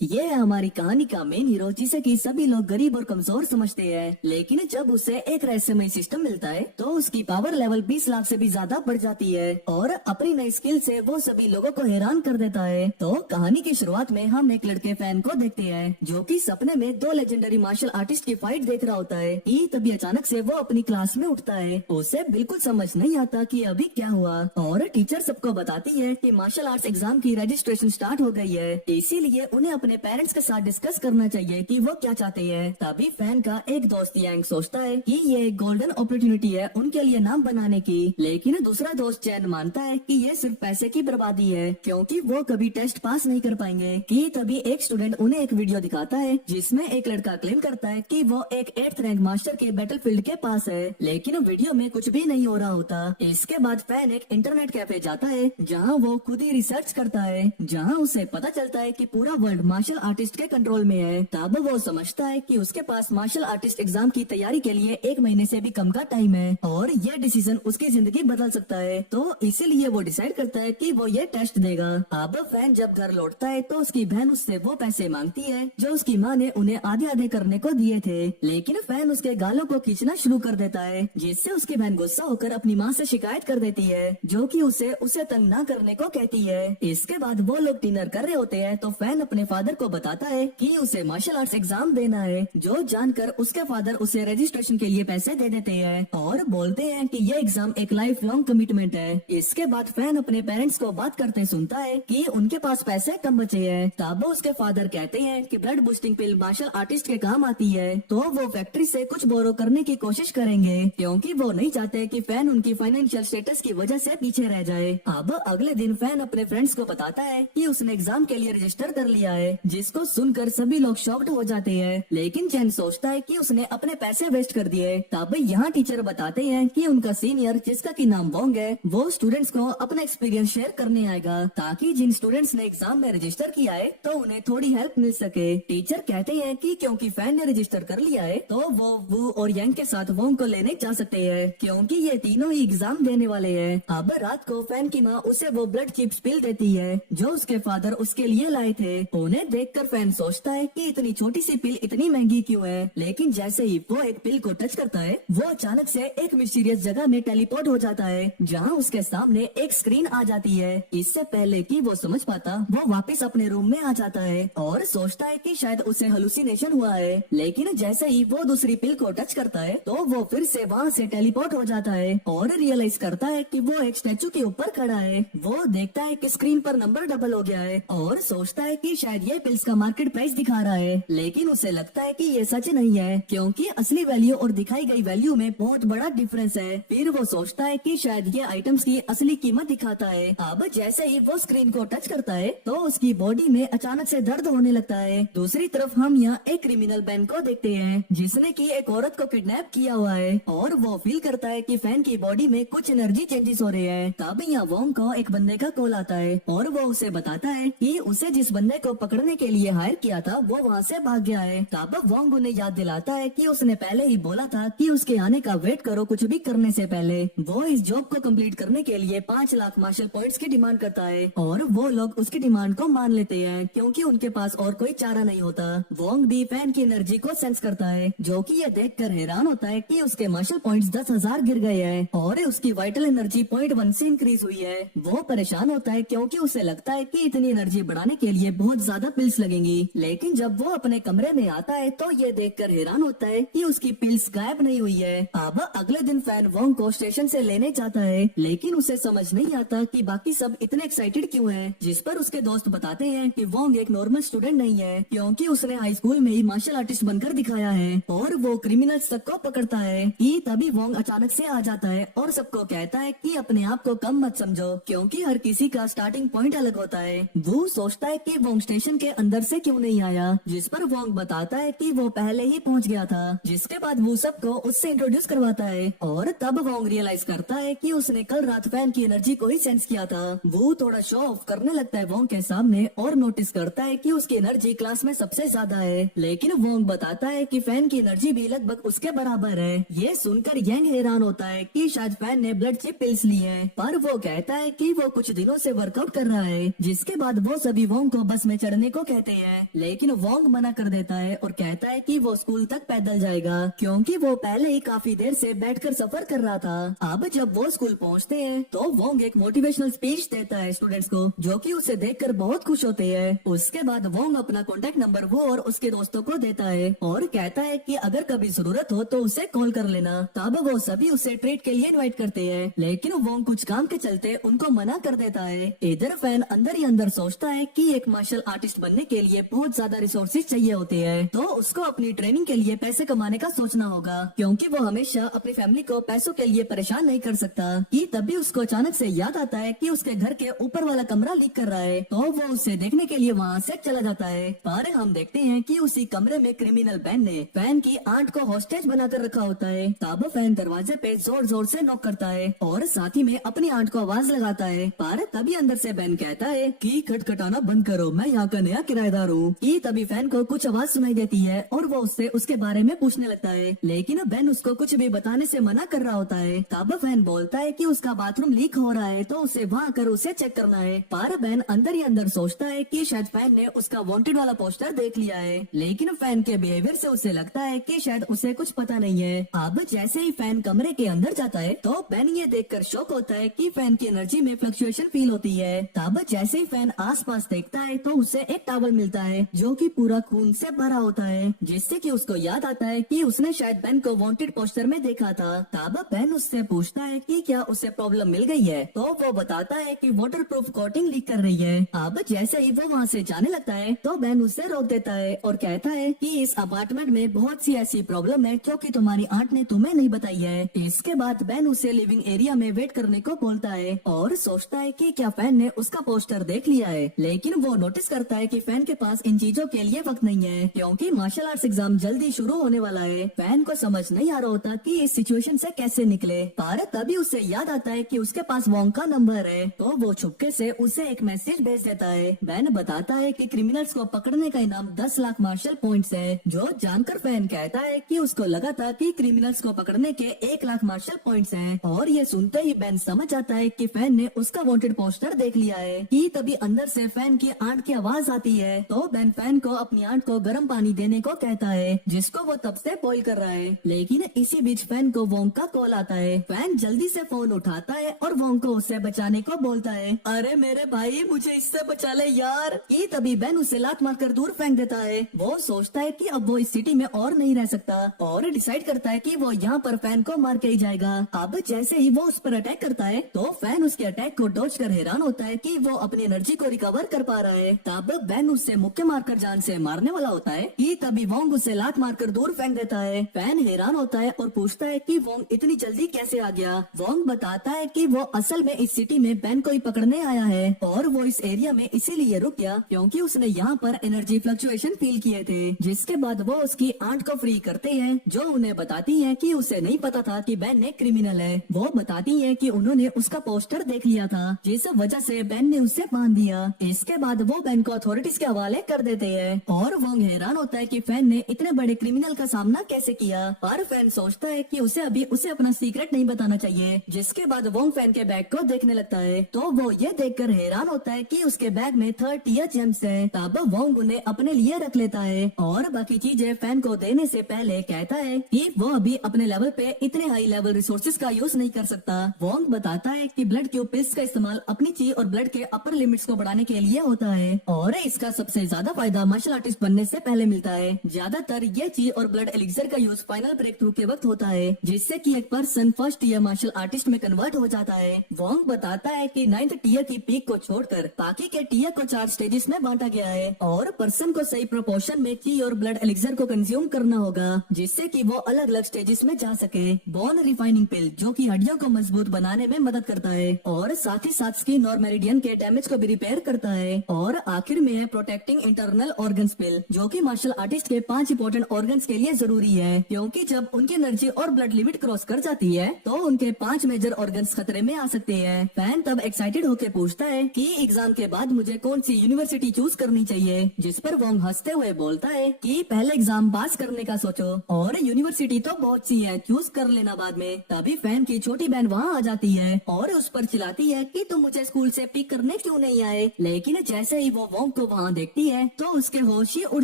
ये है हमारी कहानी का मेन हीरो, जिसे कि सभी लोग गरीब और कमजोर समझते हैं। लेकिन जब उसे एक रहस्यमय सिस्टम मिलता है तो उसकी पावर लेवल 20 लाख से भी ज्यादा बढ़ जाती है और अपनी नई स्किल से वो सभी लोगों को हैरान कर देता है। तो कहानी की शुरुआत में हम एक लड़के फैन को देखते हैं जो कि सपने में दो लेजेंडरी मार्शल आर्टिस्ट की फाइट देख रहा होता है कि तभी अचानक से वो अपनी क्लास में उठता है। उसे बिल्कुल समझ नहीं आता कि अभी क्या हुआ और टीचर सबको बताती है कि मार्शल आर्ट्स एग्जाम की रजिस्ट्रेशन स्टार्ट हो गई है, इसीलिए उन्हें अपने पेरेंट्स के साथ डिस्कस करना चाहिए कि वो क्या चाहते हैं। तभी फैन का एक दोस्त यांग सोचता है कि ये एक गोल्डन अपॉर्चुनिटी है उनके लिए नाम बनाने की, लेकिन दूसरा दोस्त चैन मानता है कि ये सिर्फ पैसे की बर्बादी है क्योंकि वो कभी टेस्ट पास नहीं कर पाएंगे। कि तभी एक स्टूडेंट उन्हें एक वीडियो दिखाता है जिसमें एक लड़का क्लेम करता है कि वो एक 8th रैंक मास्टर के बैटलफील्ड के पास है, लेकिन वीडियो में कुछ भी नहीं हो रहा होता। इसके बाद फैन एक इंटरनेट कैफे जाता है जहाँ वो खुद ही रिसर्च करता है, जहाँ उसे पता चलता है कि पूरा वर्ल्ड मार्शल आर्टिस्ट के कंट्रोल में है। तब वो समझता है कि उसके पास मार्शल आर्टिस्ट एग्जाम की तैयारी के लिए 1 महीने से भी कम का टाइम है और ये डिसीजन उसकी जिंदगी बदल सकता है। तो इसीलिए वो डिसाइड करता है कि वो ये टेस्ट देगा। अब फैन जब घर लौटता है तो उसकी बहन उससे वो पैसे मांगती है जो उसकी माँ ने उन्हें आधे आधे करने को दिए थे, लेकिन फैन उसके गालों को खींचना शुरू कर देता है जिससे उसकी बहन गुस्सा होकर अपनी माँ से शिकायत कर देती है जो कि उसे तंग ना करने को कहती है। इसके बाद वो लोग डिनर कर रहे होते हैं तो फैन अपने फादर को बताता है कि उसे मार्शल आर्ट्स एग्जाम देना है, जो जानकर उसके फादर उसे रजिस्ट्रेशन के लिए पैसे दे देते हैं और बोलते हैं कि ये एग्जाम एक लाइफ लॉन्ग कमिटमेंट है। इसके बाद फैन अपने पेरेंट्स को बात करते सुनता है कि उनके पास पैसे कम बचे हैं। तब उसके फादर कहते हैं कि ब्लड बूस्टिंग पिल मार्शल आर्टिस्ट के काम आती है, तो वो फैक्ट्री से कुछ बोरो करने की कोशिश करेंगे क्योंकि वो नहीं चाहते कि फैन उनकी फाइनेंशियल स्टेटस की वजह से पीछे रह जाए। अब अगले दिन फैन अपने फ्रेंड्स को बताता है कि उसने एग्जाम के लिए रजिस्टर कर लिया है, जिसको सुनकर सभी लोग शॉक्ड हो जाते हैं, लेकिन चैन सोचता है कि उसने अपने पैसे वेस्ट कर दिए। तब यहाँ टीचर बताते हैं कि उनका सीनियर जिसका की नाम वोंग है वो स्टूडेंट्स को अपना एक्सपीरियंस शेयर करने आएगा ताकि जिन स्टूडेंट्स ने एग्जाम में रजिस्टर किया है तो उन्हें थोड़ी हेल्प मिल सके। टीचर कहते हैं कि क्योंकि फैन ने रजिस्टर कर लिया है तो वो वू और यांग के साथ वोंग को लेने जा सकते हैं क्योंकि ये तीनों ही एग्जाम देने वाले हैं। अब रात को फैन की माँ उसे वो ब्लड चिप्स पिल देती है जो उसके फादर उसके लिए लाए थे। उन्हें देखकर फैन सोचता है कि इतनी छोटी सी पिल इतनी महंगी क्यों है, लेकिन जैसे ही वो एक पिल को टच करता है वो अचानक से एक मिस्टीरियस जगह में टेलीपोर्ट हो जाता है जहाँ उसके सामने एक स्क्रीन आ जाती है। इससे पहले कि वो समझ पाता वो वापस अपने रूम में आ जाता है और सोचता है कि शायद उसे हेलुसिनेशन हुआ है, लेकिन जैसे ही वो दूसरी पिल को टच करता है तो वो फिर से वहाँ से टेलीपोर्ट हो जाता है और रियलाइज करता है कि वो एक स्टैचू के ऊपर खड़ा है। वो देखता है कि स्क्रीन पर नंबर डबल हो गया है और सोचता है कि शायद ये पिल्स का मार्केट प्राइस दिखा रहा है, लेकिन उसे लगता है कि ये सच नहीं है क्योंकि असली वैल्यू और दिखाई गई वैल्यू में बहुत बड़ा डिफरेंस है। फिर वो सोचता है कि शायद ये आइटम्स की असली कीमत दिखाता है। अब जैसे ही वो स्क्रीन को टच करता है तो उसकी बॉडी में अचानक से दर्द होने लगता है। दूसरी तरफ हम यहाँ एक क्रिमिनल मैन को देखते हैं जिसने की एक औरत को किडनैप किया हुआ है और वो फील करता है कि फैन की बॉडी में कुछ एनर्जी चेंजेस हो रहे हैं। तब यहाँ वोंग को एक बंदे का कॉल आता है और वो उसे बताता है कि उसे जिस बंदे को पकड़ने के लिए हायर किया था वो वहाँ से भाग गया है। तब वोंग उन्हें याद दिलाता है कि उसने पहले ही बोला था कि उसके आने का वेट करो कुछ भी करने से पहले। वो इस जॉब को कंप्लीट करने के लिए 5 लाख मार्शल पॉइंट्स की डिमांड करता है और वो लोग उसकी डिमांड को मान लेते हैं क्योंकि उनके पास और कोई चारा नहीं होता। वोंग भी फैन की एनर्जी को सेंस करता है जो कि ये देखकर हैरान होता है कि उसके मार्शल पॉइंट्स 10,000 गिर गए हैं और उसकी वाइटल एनर्जी 0.1 से इंक्रीज हुई है। वो परेशान होता है क्योंकि उसे लगता है कि इतनी एनर्जी बढ़ाने के लिए बहुत ज्यादा पिल्स लगेंगी, लेकिन जब वो अपने कमरे में आता है तो ये देखकर हैरान होता है कि उसकी पिल्स गायब नहीं हुई है। अब अगले दिन फैन वोंग को स्टेशन से लेने जाता है, लेकिन उसे समझ नहीं आता कि बाकी सब इतने एक्साइटेड क्यों हैं, जिस पर उसके दोस्त बताते हैं कि वोंग एक नॉर्मल स्टूडेंट नहीं है क्योंकि उसने हाई स्कूल में ही मार्शल आर्टिस्ट बनकर दिखाया है और वो क्रिमिनल्स तक को पकड़ता है। कि तभी वोंग अचानक से आ जाता है और सबको कहता है कि अपने आप को कम मत समझो क्योंकि हर किसी का स्टार्टिंग पॉइंट अलग होता है। वो सोचता है कि वोंग स्टेशन के अंदर से क्यों नहीं आया, जिस पर वोंग बताता है कि वो पहले ही पहुंच गया था, जिसके बाद वो सबको उससे इंट्रोड्यूस करवाता है और तब वोंग रियलाइज करता है कि उसने कल रात फैन की एनर्जी को ही सेंस किया था। वो थोड़ा शो ऑफ करने लगता है वोंग के सामने और नोटिस करता है कि उसकी एनर्जी क्लास में सबसे ज्यादा है, लेकिन वोंग बताता है कि फैन की एनर्जी भी लगभग उसके बराबर है। ये सुनकर यांग हैरान होता है कि शायद फैन ने ब्लड चिप पिल्स ली है, पर वो कहता है कि वो कुछ दिनों से वर्कआउट कर रहा है। जिसके बाद वो सभी वोंग को बस में चढ़ने भेजने को कहते हैं, लेकिन वोंग मना कर देता है और कहता है कि वो स्कूल तक पैदल जाएगा क्योंकि वो पहले ही काफी देर से बैठकर सफर कर रहा था। अब जब वो स्कूल पहुंचते हैं तो वोंग एक मोटिवेशनल स्पीच देता है स्टूडेंट्स को, जो कि उसे देखकर बहुत खुश होते हैं। उसके बाद वोंग अपना कॉन्टेक्ट नंबर वो और उसके दोस्तों को देता है और कहता है कि अगर कभी जरूरत हो तो उसे कॉल कर लेना। तब वो सभी उसे ट्रीट के लिए इनवाइट करते हैं, लेकिन वोंग कुछ काम के चलते उनको मना कर देता है। इधर फैन अंदर ही अंदर सोचता है कि एक मार्शल आर्टिस्ट बनने के लिए बहुत ज्यादा रिसोर्सेज चाहिए होते हैं, तो उसको अपनी ट्रेनिंग के लिए पैसे कमाने का सोचना होगा क्योंकि वो हमेशा अपनी फैमिली को पैसों के लिए परेशान नहीं कर सकता। कि तभी उसको अचानक से याद आता है कि उसके घर के ऊपर वाला कमरा लीक कर रहा है, तो वो उसे देखने के लिए वहाँ से चला जाता है। पर हम देखते हैं कि उसी कमरे में क्रिमिनल बैन ने फैन की आंट को हॉस्टेज बनाकर रखा होता है। तब फैन दरवाजे पे जोर जोर से नॉक करता है और साथ ही में अपनी आंट को आवाज लगाता है। पर तभी अंदर से बैन कहता है कि खटखटाना बंद करो, मैं यहाँ का नया किराएदार हूँ। कि तभी फैन को कुछ आवाज सुनाई देती है और वो उससे उसके बारे में पूछने लगता है, लेकिन बैन उसको कुछ भी बताने से मना कर रहा होता है। तब फैन बोलता है कि उसका बाथरूम लीक हो रहा है तो उसे वहाँ आकर उसे चेक करना है। पर बैन अंदर ही अंदर सोचता है कि शायद फैन ने उसका वांटेड वाला पोस्टर देख लिया है, लेकिन फैन के बिहेवियर से उसे लगता है कि शायद उसे कुछ पता नहीं है। अब जैसे ही फैन कमरे के अंदर जाता है तो बैन ये देखकर शॉक होता है कि फैन की एनर्जी में फ्लक्चुएशन फील होती है। तब जैसे ही फैन आसपास देखता है तो उसे एक टॉवल मिलता है जो कि पूरा खून से भरा होता है, जिससे कि उसको याद आता है कि उसने शायद बैन को वांटेड पोस्टर में देखा था। तब बैन उससे पूछता है कि क्या उसे प्रॉब्लम मिल गई है, तो वो बताता है कि वाटर प्रूफ कोटिंग लीक कर रही है। अब जैसे ही वो वहाँ से जाने लगता है तो बैन उसे रोक देता है और कहता है कि इस अपार्टमेंट में बहुत सी ऐसी प्रॉब्लम है जो कि तुम्हारी आंट ने तुम्हें नहीं बताई है। इसके बाद बैन उसे लिविंग एरिया में वेट करने को बोलता है और सोचता है कि क्या फैन ने उसका पोस्टर देख लिया है, लेकिन वो नोटिस करता है कि फैन के पास इन चीजों के लिए वक्त नहीं है क्योंकि मार्शल आर्ट्स एग्जाम जल्दी शुरू होने वाला है। फैन को समझ नहीं आ रहा होता कि इस सिचुएशन से कैसे निकले, पर तभी उसे याद आता है कि उसके पास वोंग का नंबर है, तो वो छुपके से उसे एक मैसेज भेज देता है। बैन बताता है कि क्रिमिनल्स को पकड़ने का इनाम 10 लाख मार्शल पॉइंट्स है, जो जानकर फैन कहता है कि उसको लगा था कि क्रिमिनल्स को पकड़ने के 1 लाख मार्शल पॉइंट्स हैं। और ये सुनते ही बैन समझ आता है कि फैन ने उसका वांटेड पोस्टर देख लिया है। कि तभी अंदर से फैन की आंट की आवाज आती है, तो बैन फैन को अपनी आंट को गर्म पानी देने को कहता है जिसको वो तब से बॉईल कर रहा है। लेकिन इसी बीच फैन को वोंग का कॉल आता है। फैन जल्दी से फोन उठाता है और वोंग को उससे बचाने को बोलता है, अरे मेरे भाई मुझे इससे बचा ले यार। कि तभी बैन उसे लात मारकर दूर फेंक देता है। वो सोचता है कि अब वो इस सिटी में और नहीं रह सकता और डिसाइड करता है कि वो यहाँ पर फैन को मार के ही जाएगा। अब जैसे ही वो उस पर अटैक करता है तो फैन उसके अटैक को डॉज कर हैरान होता है कि वो अपनी एनर्जी को रिकवर कर पा रहा है। तब बैन उससे मुक्के मारकर जान से मारने वाला होता है कि तभी वोंग उसे लात मारकर दूर फेंक देता है। फैन हैरान होता है और पूछता है कि वोंग इतनी जल्दी कैसे आ गया। वोंग बताता है कि वो असल में इस सिटी में बैन को ही पकड़ने आया है और वो इस एरिया में इसीलिए रुक गया क्योंकि उसने यहाँ पर एनर्जी फ्लक्चुएशन फील किए थे। जिसके बाद वो उसकी आंट को फ्री करते हैं, जो उन्हें बताती है कि उसे नहीं पता था कि बैन ने क्रिमिनल है। वो बताती है कि उन्होंने उसका पोस्टर देख लिया था जिस वजह से बैन ने उसे बांध दिया। इसके बाद वो बैन को अथॉरिटीज के हवाले कर देते हैं और वो हैरान होता है कि फैन ने इतने बड़े क्रिमिनल का सामना कैसे किया। पर फैन सोचता है कि उसे अभी उसे अपना सीक्रेट नहीं बताना चाहिए। जिसके बाद वो फैन के बैग को देखने लगता है तो वो ये देखकर हैरान होता है कि उसके बैग में 3rd टियर जेम्स हैं। तब वोंग उन्हें अपने लिए रख लेता है और बाकी चीजें फैन को देने से पहले कहता है कि वो अभी अपने लेवल पे इतने हाई लेवल रिसोर्सेज का यूज नहीं कर सकता। वोंग बताता है कि ब्लड क्यूब पिल्स का इस्तेमाल अपनी ची और ब्लड के अपर लिमिट्स को बढ़ाने के लिए होता है और इसका सबसे ज्यादा फायदा मार्शल आर्टिस्ट बनने से पहले मिलता है। ज्यादातर ये ची और ब्लड एलिक्सर का यूज फाइनल ब्रेक थ्रू के वक्त होता है जिससे कि एक person first year martial artist में कन्वर्ट हो जाता है। वोंग बताता है कि 9th टीयर की पीक को छोड़कर बाकी के टीयर को 4 स्टेजेस में बांटा गया है और पर्सन को सही प्रोपोर्शन में ची और ब्लड एलिक्सर को कंज्यूम करना होगा जिससे कि वो अलग अलग स्टेजेस में जा सके। बोन रिफाइनिंग पिल जो कि हड्डियों को मजबूत बनाने में मदद करता है और साथ ही साथ स्किन और मेरिडियन के डैमेज को भी रिपेयर करता है। और आखिर में है प्रोटेक्टिंग इंटरनल ऑर्गन्स पिल जो कि मार्शल आर्टिस्ट के 5 इंपॉर्टेंट ऑर्गन्स के लिए जरूरी है क्योंकि जब उनकी एनर्जी और ब्लड लिमिट क्रॉस कर जाती है तो उनके 5 मेजर ऑर्गन्स खतरे में आ सकते हैं। फैन तब एक्साइटेड होकर पूछता है कि एग्जाम के बाद मुझे कौन सी यूनिवर्सिटी चूज करनी चाहिए, जिस पर वोंग हंसते हुए बोलता है कि पहले एग्जाम पास करने का सोचो और यूनिवर्सिटी तो बहुत सी है, चूज कर लेना बाद में। तभी फैन की छोटी बहन वहाँ आ जाती है और उस पर चिल्लाती है कि तुम मुझे स्कूल से पिक करने क्यों नहीं आए। लेकिन जैसे ही वो वोंग को वहाँ देखती है तो उसके होश ही उड़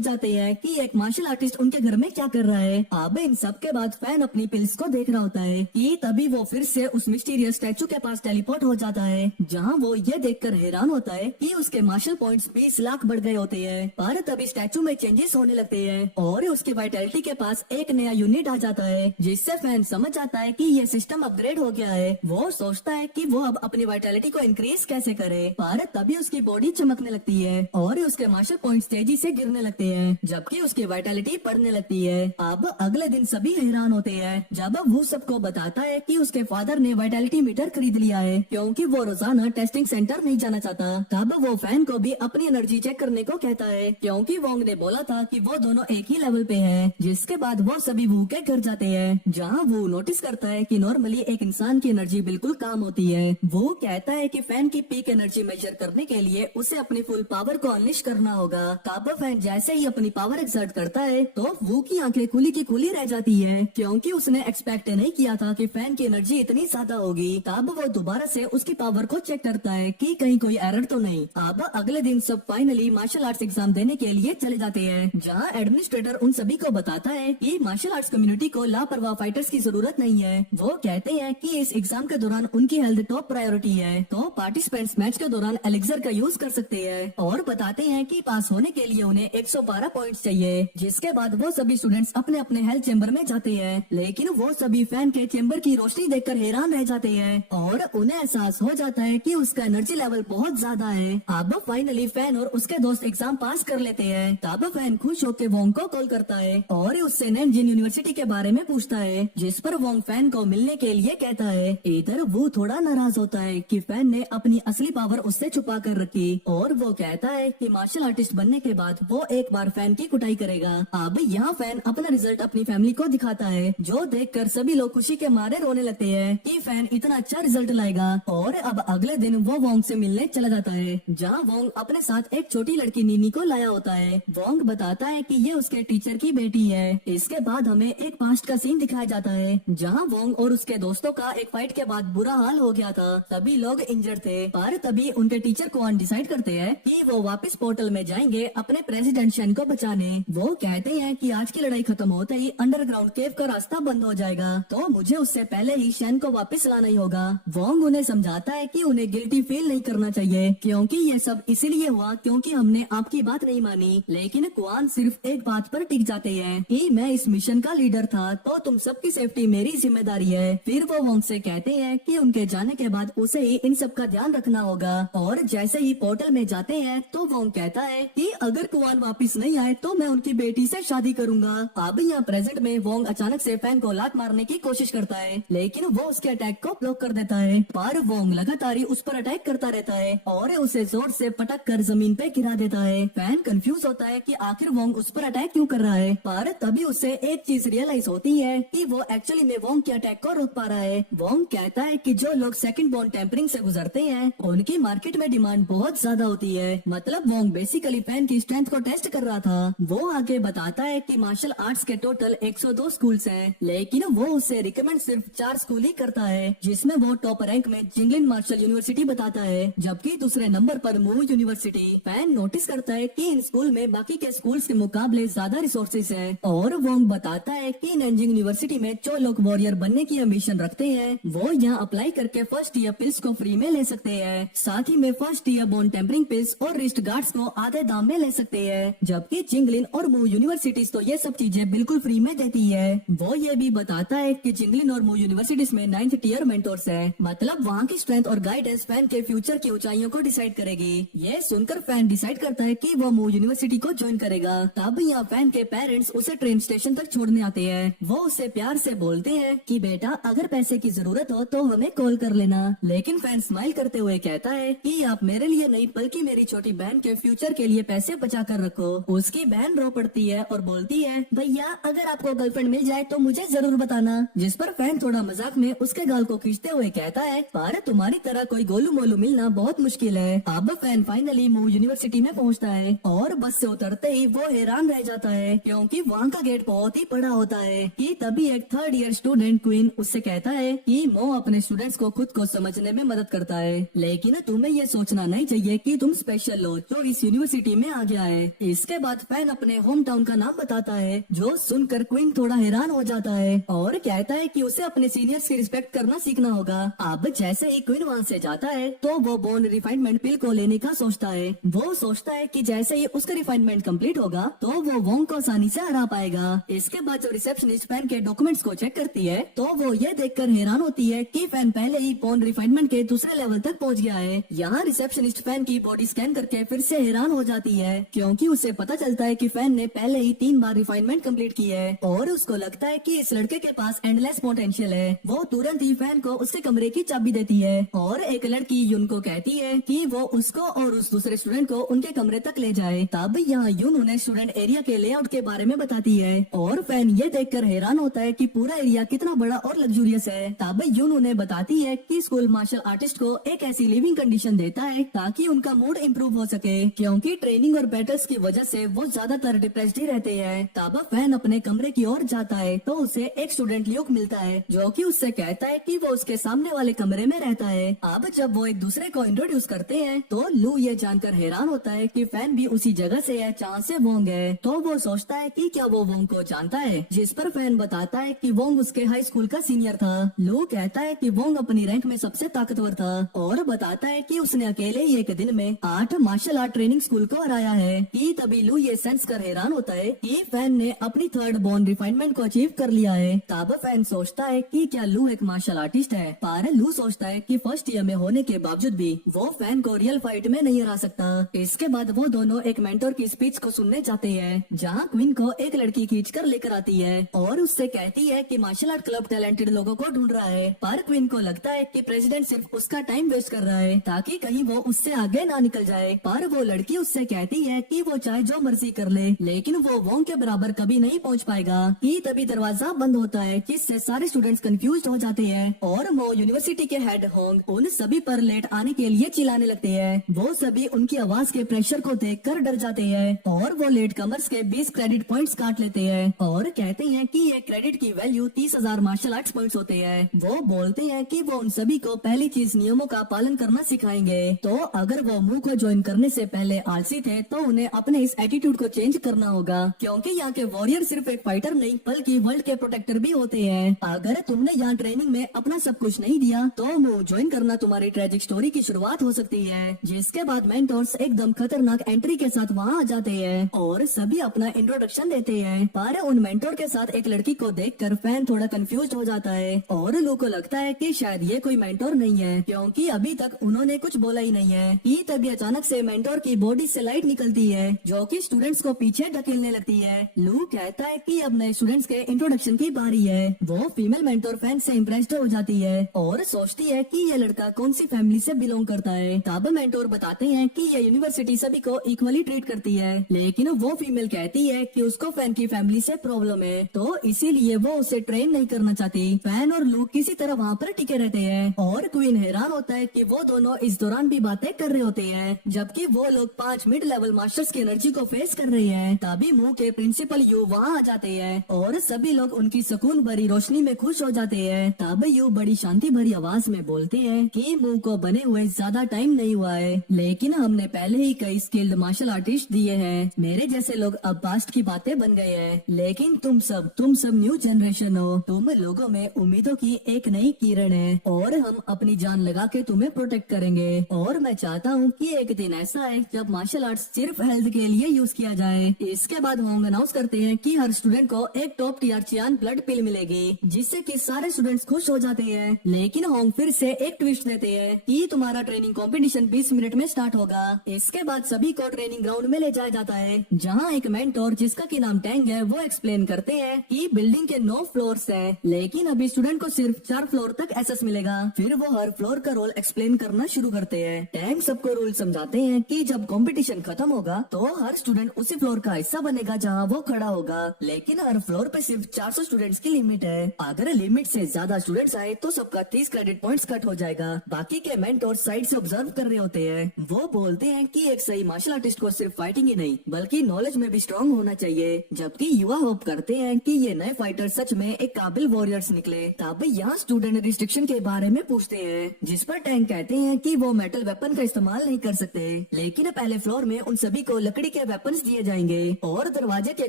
जाते हैं कि एक मार्शल आर्टिस्ट उनके घर में क्या कर रहा है। अब इन सब के बाद फैन अपनी पिल्स को देख रहा होता है कि तभी वो फिर से उस मिस्टीरियस स्टैचू के पास टेलीपोर्ट हो जाता है, जहाँ वो ये देखकर हैरान होता है कि उसके मार्शल पॉइंट्स 20 लाख बढ़ गए होते हैं। पर तभी स्टैचू में चेंजेस होने लगते हैं और उसकी वाइटैलिटी के पास एक नया यूनिट आ जाता है, जिससे फैन समझ जाता है कि ये सिस्टम अपग्रेड हो गया है। वो सोचता है कि वो अब अपनी वाइटैलिटी को इंक्रीज कैसे करे, पर तभी उसकी बॉडी चमकने लगती है और उसके मार्शल पॉइंट्स तेजी से गिरने लगते हैं, जबकि उसकी वाइटैलिटी बढ़ने लगती है। अब अगले दिन सभी हैरान होते हैं जब वो सबको बताता है कि उसके फादर ने वाइटैलिटी मीटर खरीद लिया है, क्योंकि वो रोजाना टेस्टिंग सेंटर नहीं जाना चाहता। तब वो फैन को भी अपनी एनर्जी चेक करने को कहता है, क्योंकि वोंग ने बोला था कि वो दोनों एक ही लेवल पे हैं। जिसके बाद वो सभी वू के घर जाते हैं, जहाँ वो नोटिस करता है कि नॉर्मली एक इंसान की एनर्जी बिल्कुल काम होती है। वो कहता है कि फैन की पीक एनर्जी मेजर करने के लिए उसे अपनी फुल पावर को अनलिश करना होगा। तब फैन जैसे ही अपनी पावर एक्सर्ट करता है तो वू की आंखें खुली की खुली रह जाती है, क्योंकि उसने एक्सपेक्ट नहीं किया था कि फैन की एनर्जी इतनी ज्यादा होगी। तब वो दोबारा से उसकी पावर को चेक करता है कि कहीं कोई एरर तो नहीं। अब अगले दिन सब फाइनली मार्शल आर्ट्स एग्जाम देने के लिए चले जाते हैं, जहाँ एडमिनिस्ट्रेटर उन सभी को बताता है कि मार्शल आर्ट्स कम्युनिटी को लापरवाह फाइटर्स की जरूरत नहीं है। वो कहते हैं कि इस एग्जाम के दौरान उनकी हेल्थ टॉप प्रायोरिटी है, तो पार्टिसिपेंट्स मैच के दौरान एलिक्सर का यूज कर सकते हैं, और बताते हैं कि पास होने के लिए उन्हें 112 पॉइंट्स चाहिए। जिसके बाद वो सभी स्टूडेंट्स अपने अपने हेल्थ चेंबर में जाते हैं, लेकिन वो सभी फैन के चेंबर की रोशनी देखकर हैरान रह जाते हैं और उन्हें एहसास हो जाता है कि उसका एनर्जी लेवल बहुत ज्यादा है। अब फाइनली फैन और उसके दोस्त एग्जाम पास कर लेते हैं। तब फैन खुश होकर वोंग को कॉल करता है और उससे नैनजिन यूनिवर्सिटी के बारे में पूछता है, जिस पर वोंग फैन को मिलने के लिए कहता है। इधर वो थोड़ा नाराज होता है कि फैन ने अपनी असली पावर उससे छुपा कर रखी, और वो कहता है कि मार्शल आर्टिस्ट बनने के बाद वो एक बार फैन की कुटाई करेगा। अब यहाँ फैन अपना रिजल्ट अपनी फैमिली को दिखाता है, जो देखकर सभी लोग खुशी के मारे रोने लगते हैं कि फैन इतना अच्छा रिजल्ट लाएगा। और अब अगले दिन वो वोंग से मिलने चला जाता है, जहाँ वोंग अपने साथ एक छोटी लड़की नीनी को लाया होता है। वोंग बताता है कि ये उसके टीचर की बेटी है। इसके बाद हमें एक पास्ट का सीन दिखाया जाता है, जहाँ वोंग और उसके दोस्तों का एक फाइट के बाद बुरा हाल हो गया था। सभी लोग इंजर्ड थे, पर तभी उनके टीचर कुआन डिसाइड करते हैं कि वो वापस पोर्टल में जाएंगे अपने प्रेसिडेंट शेन को बचाने। वो कहते हैं कि आज की लड़ाई खत्म होते ही अंडरग्राउंड केव का रास्ता बंद हो जाएगा, तो मुझे उससे पहले ही शेन को वापस लाना ही होगा। वोंग उन्हें समझाता है कि उन्हें गिल्टी फील नहीं करना चाहिए, क्योंकि ये सब इसीलिए हुआ क्योंकि हमने आपकी बात नहीं मानी। लेकिन कुआन सिर्फ एक बात पर टिक जाते हैं कि मैं इस मिशन का लीडर था, तो तुम सबकी सेफ्टी मेरी जिम्मेदारी है। फिर वो वोंग से कहते हैं कि उनके जाने के बाद उसे ही इन सब का ध्यान रखना होगा। और जैसे ही पोर्टल में जाते हैं तो वोंग कहता है कि अगर कुआन वापस नहीं आए तो मैं उनकी बेटी से शादी करूंगा। अब यहाँ प्रेजेंट में वोंग अचानक से फैन को लात मारने की कोशिश करता है, लेकिन वो उसके अटैक को ब्लॉक कर देता है। पर वोंग लगातार ही उस पर अटैक करता रहता है और उसे जोर से पटक कर जमीन पे गिरा देता है। फैन कंफ्यूज होता है कि आखिर वोंग उस पर अटैक क्यों कर रहा है, पर तभी उसे एक चीज रियलाइज होती है कि वो एक्चुअली में वोंग के अटैक को रोक पा रहा है। वोंग कहता है कि जो लोग सेकंड बॉन्ड टेम्परिंग से गुजरते हैं उनकी मार्केट में डिमांड बहुत ज्यादा होती है। मतलब वोंग बेसिकली फैन की स्ट्रेंथ को टेस्ट कर रहा था। वो आगे बताता है कि मार्शल आर्ट्स के टोटल 102 स्कूल्स हैं, लेकिन वो उसे रिकमेंड सिर्फ 4 स्कूल ही करता है, जिसमें वो टॉप रैंक में जिंगलिन मार्शल यूनिवर्सिटी बताता है, जबकि दूसरे नंबर पर मू यूनिवर्सिटी। फैन नोटिस करता है कि इन स्कूल में बाकी के स्कूल्स के मुकाबले ज्यादा रिसोर्सेज हैं, और वोंग बताता है कि नैनजिंग यूनिवर्सिटी में जो लोग वॉरियर बनने की एम्बिशन रखते हैं वो यहाँ अप्लाई करके फर्स्ट ईयर पिल्स को फ्री में ले सकते हैं। साथ ही में first year bone tempering pills और रिस्ट गार्ड्स को आधे दाम में ले सकते हैं, जबकि जिंगलिन और मू यूनिवर्सिटीज तो ये सब चीजें बिल्कुल फ्री में देती है। वो ये भी बताता है कि जिंगलिन और मू यूनिवर्सिटीज में 9th टियर मेंटोर्स हैं, मतलब वहाँ की स्ट्रेंथ और गाइडेंस फैन के फ्यूचर की ऊंचाइयों को डिसाइड करेगी। ये सुनकर फैन डिसाइड करता है कि वो मू यूनिवर्सिटी को ज्वाइन करेगा। तब यहाँ फैन के पेरेंट्स उसे ट्रेन स्टेशन तक छोड़ने आते हैं। वो उसे प्यार से बोलते हैं कि बेटा अगर पैसे की जरूरत हो तो हमें कॉल कर लेना, लेकिन फैन स्माइल करते हुए कहता है कि आप मेरे लिए नहीं बल्कि मेरी छोटी बहन के फ्यूचर के लिए पैसे बचा कर रखो। उसकी बहन रो पड़ती है और बोलती है भैया अगर आपको गर्लफ्रेंड मिल जाए तो मुझे जरूर बताना, जिस पर फैन थोड़ा मजाक में उसके गाल को खींचते हुए कहता है पर तुम्हारी तरह कोई गोलू मोलू मिलना बहुत मुश्किल है। अब फैन फाइनली मू यूनिवर्सिटी में पहुँचता है और बस से उतरते ही वो हैरान रह जाता है, क्योंकि वहाँ का गेट बहुत ही बड़ा होता है। कि तभी एक 3rd ईयर स्टूडेंट क्वीन उससे कहता है कि मो अपने स्टूडेंट्स को खुद को समझने में मदद करता है, लेकिन तुम्हें ये सोचना नहीं चाहिए कि तुम स्पेशल हो, लो जो इस यूनिवर्सिटी में आ गया है। इसके बाद फैन अपने होम टाउन का नाम बताता है, जो सुनकर क्वीन थोड़ा हैरान हो जाता है और कहता है कि उसे अपने सीनियर्स की रिस्पेक्ट करना सीखना होगा। अब जैसे ही क्वीन वहाँ से जाता है तो वो बोन रिफाइनमेंट पिल को लेने का सोचता है। वो सोचता है कि जैसे ही उसका रिफाइनमेंट कंप्लीट होगा तो वो वोंग को आसानी से हरा पाएगा। इसके बाद जब रिसेप्शनिस्ट फैन के डॉक्यूमेंट्स को चेक करती है तो वो ये देखकर हैरान होती है कि फैन पहले ही बोन रिफाइनमेंट के दूसरे लेवल तक पहुंच गया है। यहाँ रिसेप्शनिस्ट फैन की बॉडी स्कैन करके फिर से हैरान हो जाती है, क्योंकि उसे पता चलता है कि फैन ने पहले ही 3 बार रिफाइनमेंट कंप्लीट की है और उसको लगता है कि इस लड़के के पास एंडलेस पोटेंशियल है। वो तुरंत ही फैन को उसके कमरे की चाबी देती है और एक लड़की यून को कहती है कि वो उसको और उस दूसरे स्टूडेंट को उनके कमरे तक ले जाए। तब यहाँ यून उन्हें स्टूडेंट एरिया के लेआउट के बारे में बताती है और फैन ये देखकर हैरान होता है कि पूरा एरिया कितना बड़ा और लग्जूरियस है। तब यून उन्हें बताती है कि स्कूल मार्शल आर्टिस्ट को एक ऐसी लिविंग कंडीशन देता है ताकि उनका मूड इम्प्रूव हो सके, क्योंकि ट्रेनिंग और बैटल्स की वजह से वो ज्यादातर डिप्रेस्ड ही रहते हैं। तब फैन अपने कमरे की ओर जाता है तो उसे एक स्टूडेंट ल्यूक मिलता है, जो कि उससे कहता है कि वो उसके सामने वाले कमरे में रहता है। अब जब वो एक दूसरे को इंट्रोड्यूस करते हैं तो लू ये जानकर हैरान होता है कि फैन भी उसी जगह से है जहाँ से वोंग है। तो वो सोचता है कि क्या वो वोंग को जानता है, जिस पर फैन बताता है कि वोंग उसके हाई स्कूल का सीनियर था। लू कहता है कि वोंग अपनी रैंक में सबसे ताकतवर था और बताता है कि उसने अकेले ही एक दिन में 8 मार्शल आर्ट ट्रेनिंग स्कूल को हराया है। कि तभी लू ये सेंस कर हैरान होता है कि फैन ने अपनी 3rd बोन रिफाइनमेंट को अचीव कर लिया है। तब फैन सोचता है कि क्या लू एक मार्शल आर्टिस्ट है, पर लू सोचता है कि फर्स्ट ईयर में होने के बावजूद भी वो फैन को रियल फाइट में नहीं हरा सकता। इसके बाद वो दोनों एक मेंटोर की स्पीच को सुनने जाते हैं, जहाँ क्वीन को एक लड़की खींच कर लेकर आती है और उससे कहती है कि मार्शल आर्ट क्लब टैलेंटेड लोगों को ढूंढ रहा है। पर क्वीन को लगता है कि प्रेसिडेंट सिर्फ उसका टाइम वेस्ट कर रहा है ताकि कहीं वो उससे आगे ना निकल जाए। पर वो लड़की उससे कहती है कि वो चाहे जो मर्जी कर ले, लेकिन वो वोंग के बराबर कभी नहीं पहुंच पाएगा। कि तभी दरवाजा बंद होता है, जिससे सारे स्टूडेंट्स कंफ्यूज हो जाते हैं और वो यूनिवर्सिटी के हेड होंग उन सभी पर लेट आने के लिए चिल्लाने लगते हैं। वो सभी उनकी आवाज के प्रेशर को देखकर डर जाते हैं और वो लेट कमर्स के 20 क्रेडिट पॉइंट्स काट लेते हैं और कहते हैं कि ये क्रेडिट की वैल्यू 30,000 मार्शल आर्ट्स पॉइंट्स होते हैं। वो बोलते हैं कि वो उन सभी को पहली चीज नियमों का पालन करना सिखाएंगे। तो अगर वो मूव को ज्वाइन करने से पहले आलसी थे तो उन्हें अपने इस एटीट्यूड को चेंज करना होगा, क्योंकि यहाँ के वॉरियर सिर्फ एक फाइटर नहीं बल्कि वर्ल्ड के प्रोटेक्टर भी होते हैं। अगर तुमने यहाँ ट्रेनिंग में अपना सब कुछ नहीं दिया तो मूव ज्वाइन करना तुम्हारी ट्रेजिक स्टोरी की शुरुआत हो सकती है। जिसके बाद मेंटोर्स एकदम खतरनाक एंट्री के साथ वहाँ आ जाते हैं और सभी अपना इंट्रोडक्शन देते हैं। पर उन मेंटोर के साथ एक लड़की को देखकर फैन थोड़ा कंफ्यूज हो जाता है और लू को लगता है कि शायद ये कोई मेंटोर नहीं है, क्योंकि अभी तक उन्होंने कुछ बोला ही नहीं है। कि तभी अचानक से मेंटोर की बॉडी से लाइट निकलती है, जो कि स्टूडेंट्स को पीछे ढकेलने लगती है। लू कहता है कि अब नए स्टूडेंट्स के इंट्रोडक्शन की बारी है। वो फीमेल मेंटोर फैन से इम्प्रेस्ड हो जाती है और सोचती है कि ये लड़का कौन सी फैमिली से बिलोंग करता है। तब मेंटोर बताते हैं कि ये यूनिवर्सिटी सभी को इक्वली ट्रीट करती है, लेकिन वो फीमेल कहती है कि उसको फैन की फैमिली से प्रॉब्लम है, तो इसीलिए वो उसे ट्रेन नहीं करना चाहती। फैन और लू किसी तरह वहाँ पर टिके रहते हैं और क्वीन हैरान होता है कि वो दोनों इस दौरान भी बातें कर रहे होते हैं, जबकि वो लोग 5 मिड लेवल मास्टर्स की एनर्जी को फेस कर रहे हैं। तभी मुंह के प्रिंसिपल यू वहाँ आ जाते हैं और सभी लोग उनकी सुकून भरी रोशनी में खुश हो जाते हैं। तब यू बड़ी शांति भरी आवाज में बोलते हैं कि मुंह को बने हुए ज्यादा टाइम नहीं हुआ है, लेकिन हमने पहले ही कई स्किल्ड मार्शल आर्टिस्ट दिए हैं। मेरे जैसे लोग अब पास्ट की बातें बन गए हैं, लेकिन तुम सब न्यू जनरेशन हो। तुम लोगों में उम्मीदों की एक नई किरण है और हम अपनी जान लगा के तुम्हें प्रोटेक्ट करेंगे। और मैं चाहता हूँ कि एक दिन ऐसा है जब मार्शल आर्ट्स सिर्फ हेल्थ के लिए यूज किया जाए। इसके बाद होंग अनाउंस करते हैं कि हर स्टूडेंट को एक टॉप टियर चियान ब्लड पिल मिलेगी, जिससे कि सारे स्टूडेंट्स खुश हो जाते हैं। लेकिन होंग फिर से एक ट्विस्ट देते हैं कि तुम्हारा ट्रेनिंग कंपटीशन 20 मिनट में स्टार्ट होगा। इसके बाद सभी को ट्रेनिंग ग्राउंड में ले जाया जाता है, जहाँ एक मेंटोर जिसका की नाम टैंग है वो एक्सप्लेन करते हैं कि बिल्डिंग के 9 फ्लोर्स हैं, लेकिन अभी स्टूडेंट को सिर्फ 4 फ्लोर तक एक्सेस मिलेगा। फिर वो हर फ्लोर का रोल एक्सप्लेन करना शुरू करते हैं। टैंग सबको रूल समझाते हैं कि जब कंपटीशन खत्म होगा तो हर स्टूडेंट उसी फ्लोर का हिस्सा बनेगा जहाँ वो खड़ा होगा, लेकिन हर फ्लोर पे सिर्फ 400 स्टूडेंट्स की लिमिट है। अगर लिमिट से ज्यादा स्टूडेंट्स आए तो सबका 30 क्रेडिट पॉइंट्स कट हो जाएगा। बाकी के मेंटोर साइड से ऑब्जर्व कर रहे होते हैं। वो बोलते हैं कि एक सही मार्शल आर्टिस्ट को सिर्फ फाइटिंग ही नहीं बल्कि नॉलेज में भी स्ट्रांग होना चाहिए, जबकि युवा होप करते हैं कि ये नए फाइटर सच में एक काबिल वॉरियर्स निकले। तब यहाँ स्टूडेंट रिस्ट्रिक्शन के बारे में पूछते हैं, जिस पर टैंक कहते हैं कि वो मेटल वेपन का इस्तेमाल नहीं कर सकते, लेकिन पहले फ्लोर में उन सभी को लकड़ी के वेपन्स दिए जाएंगे और दरवाजे के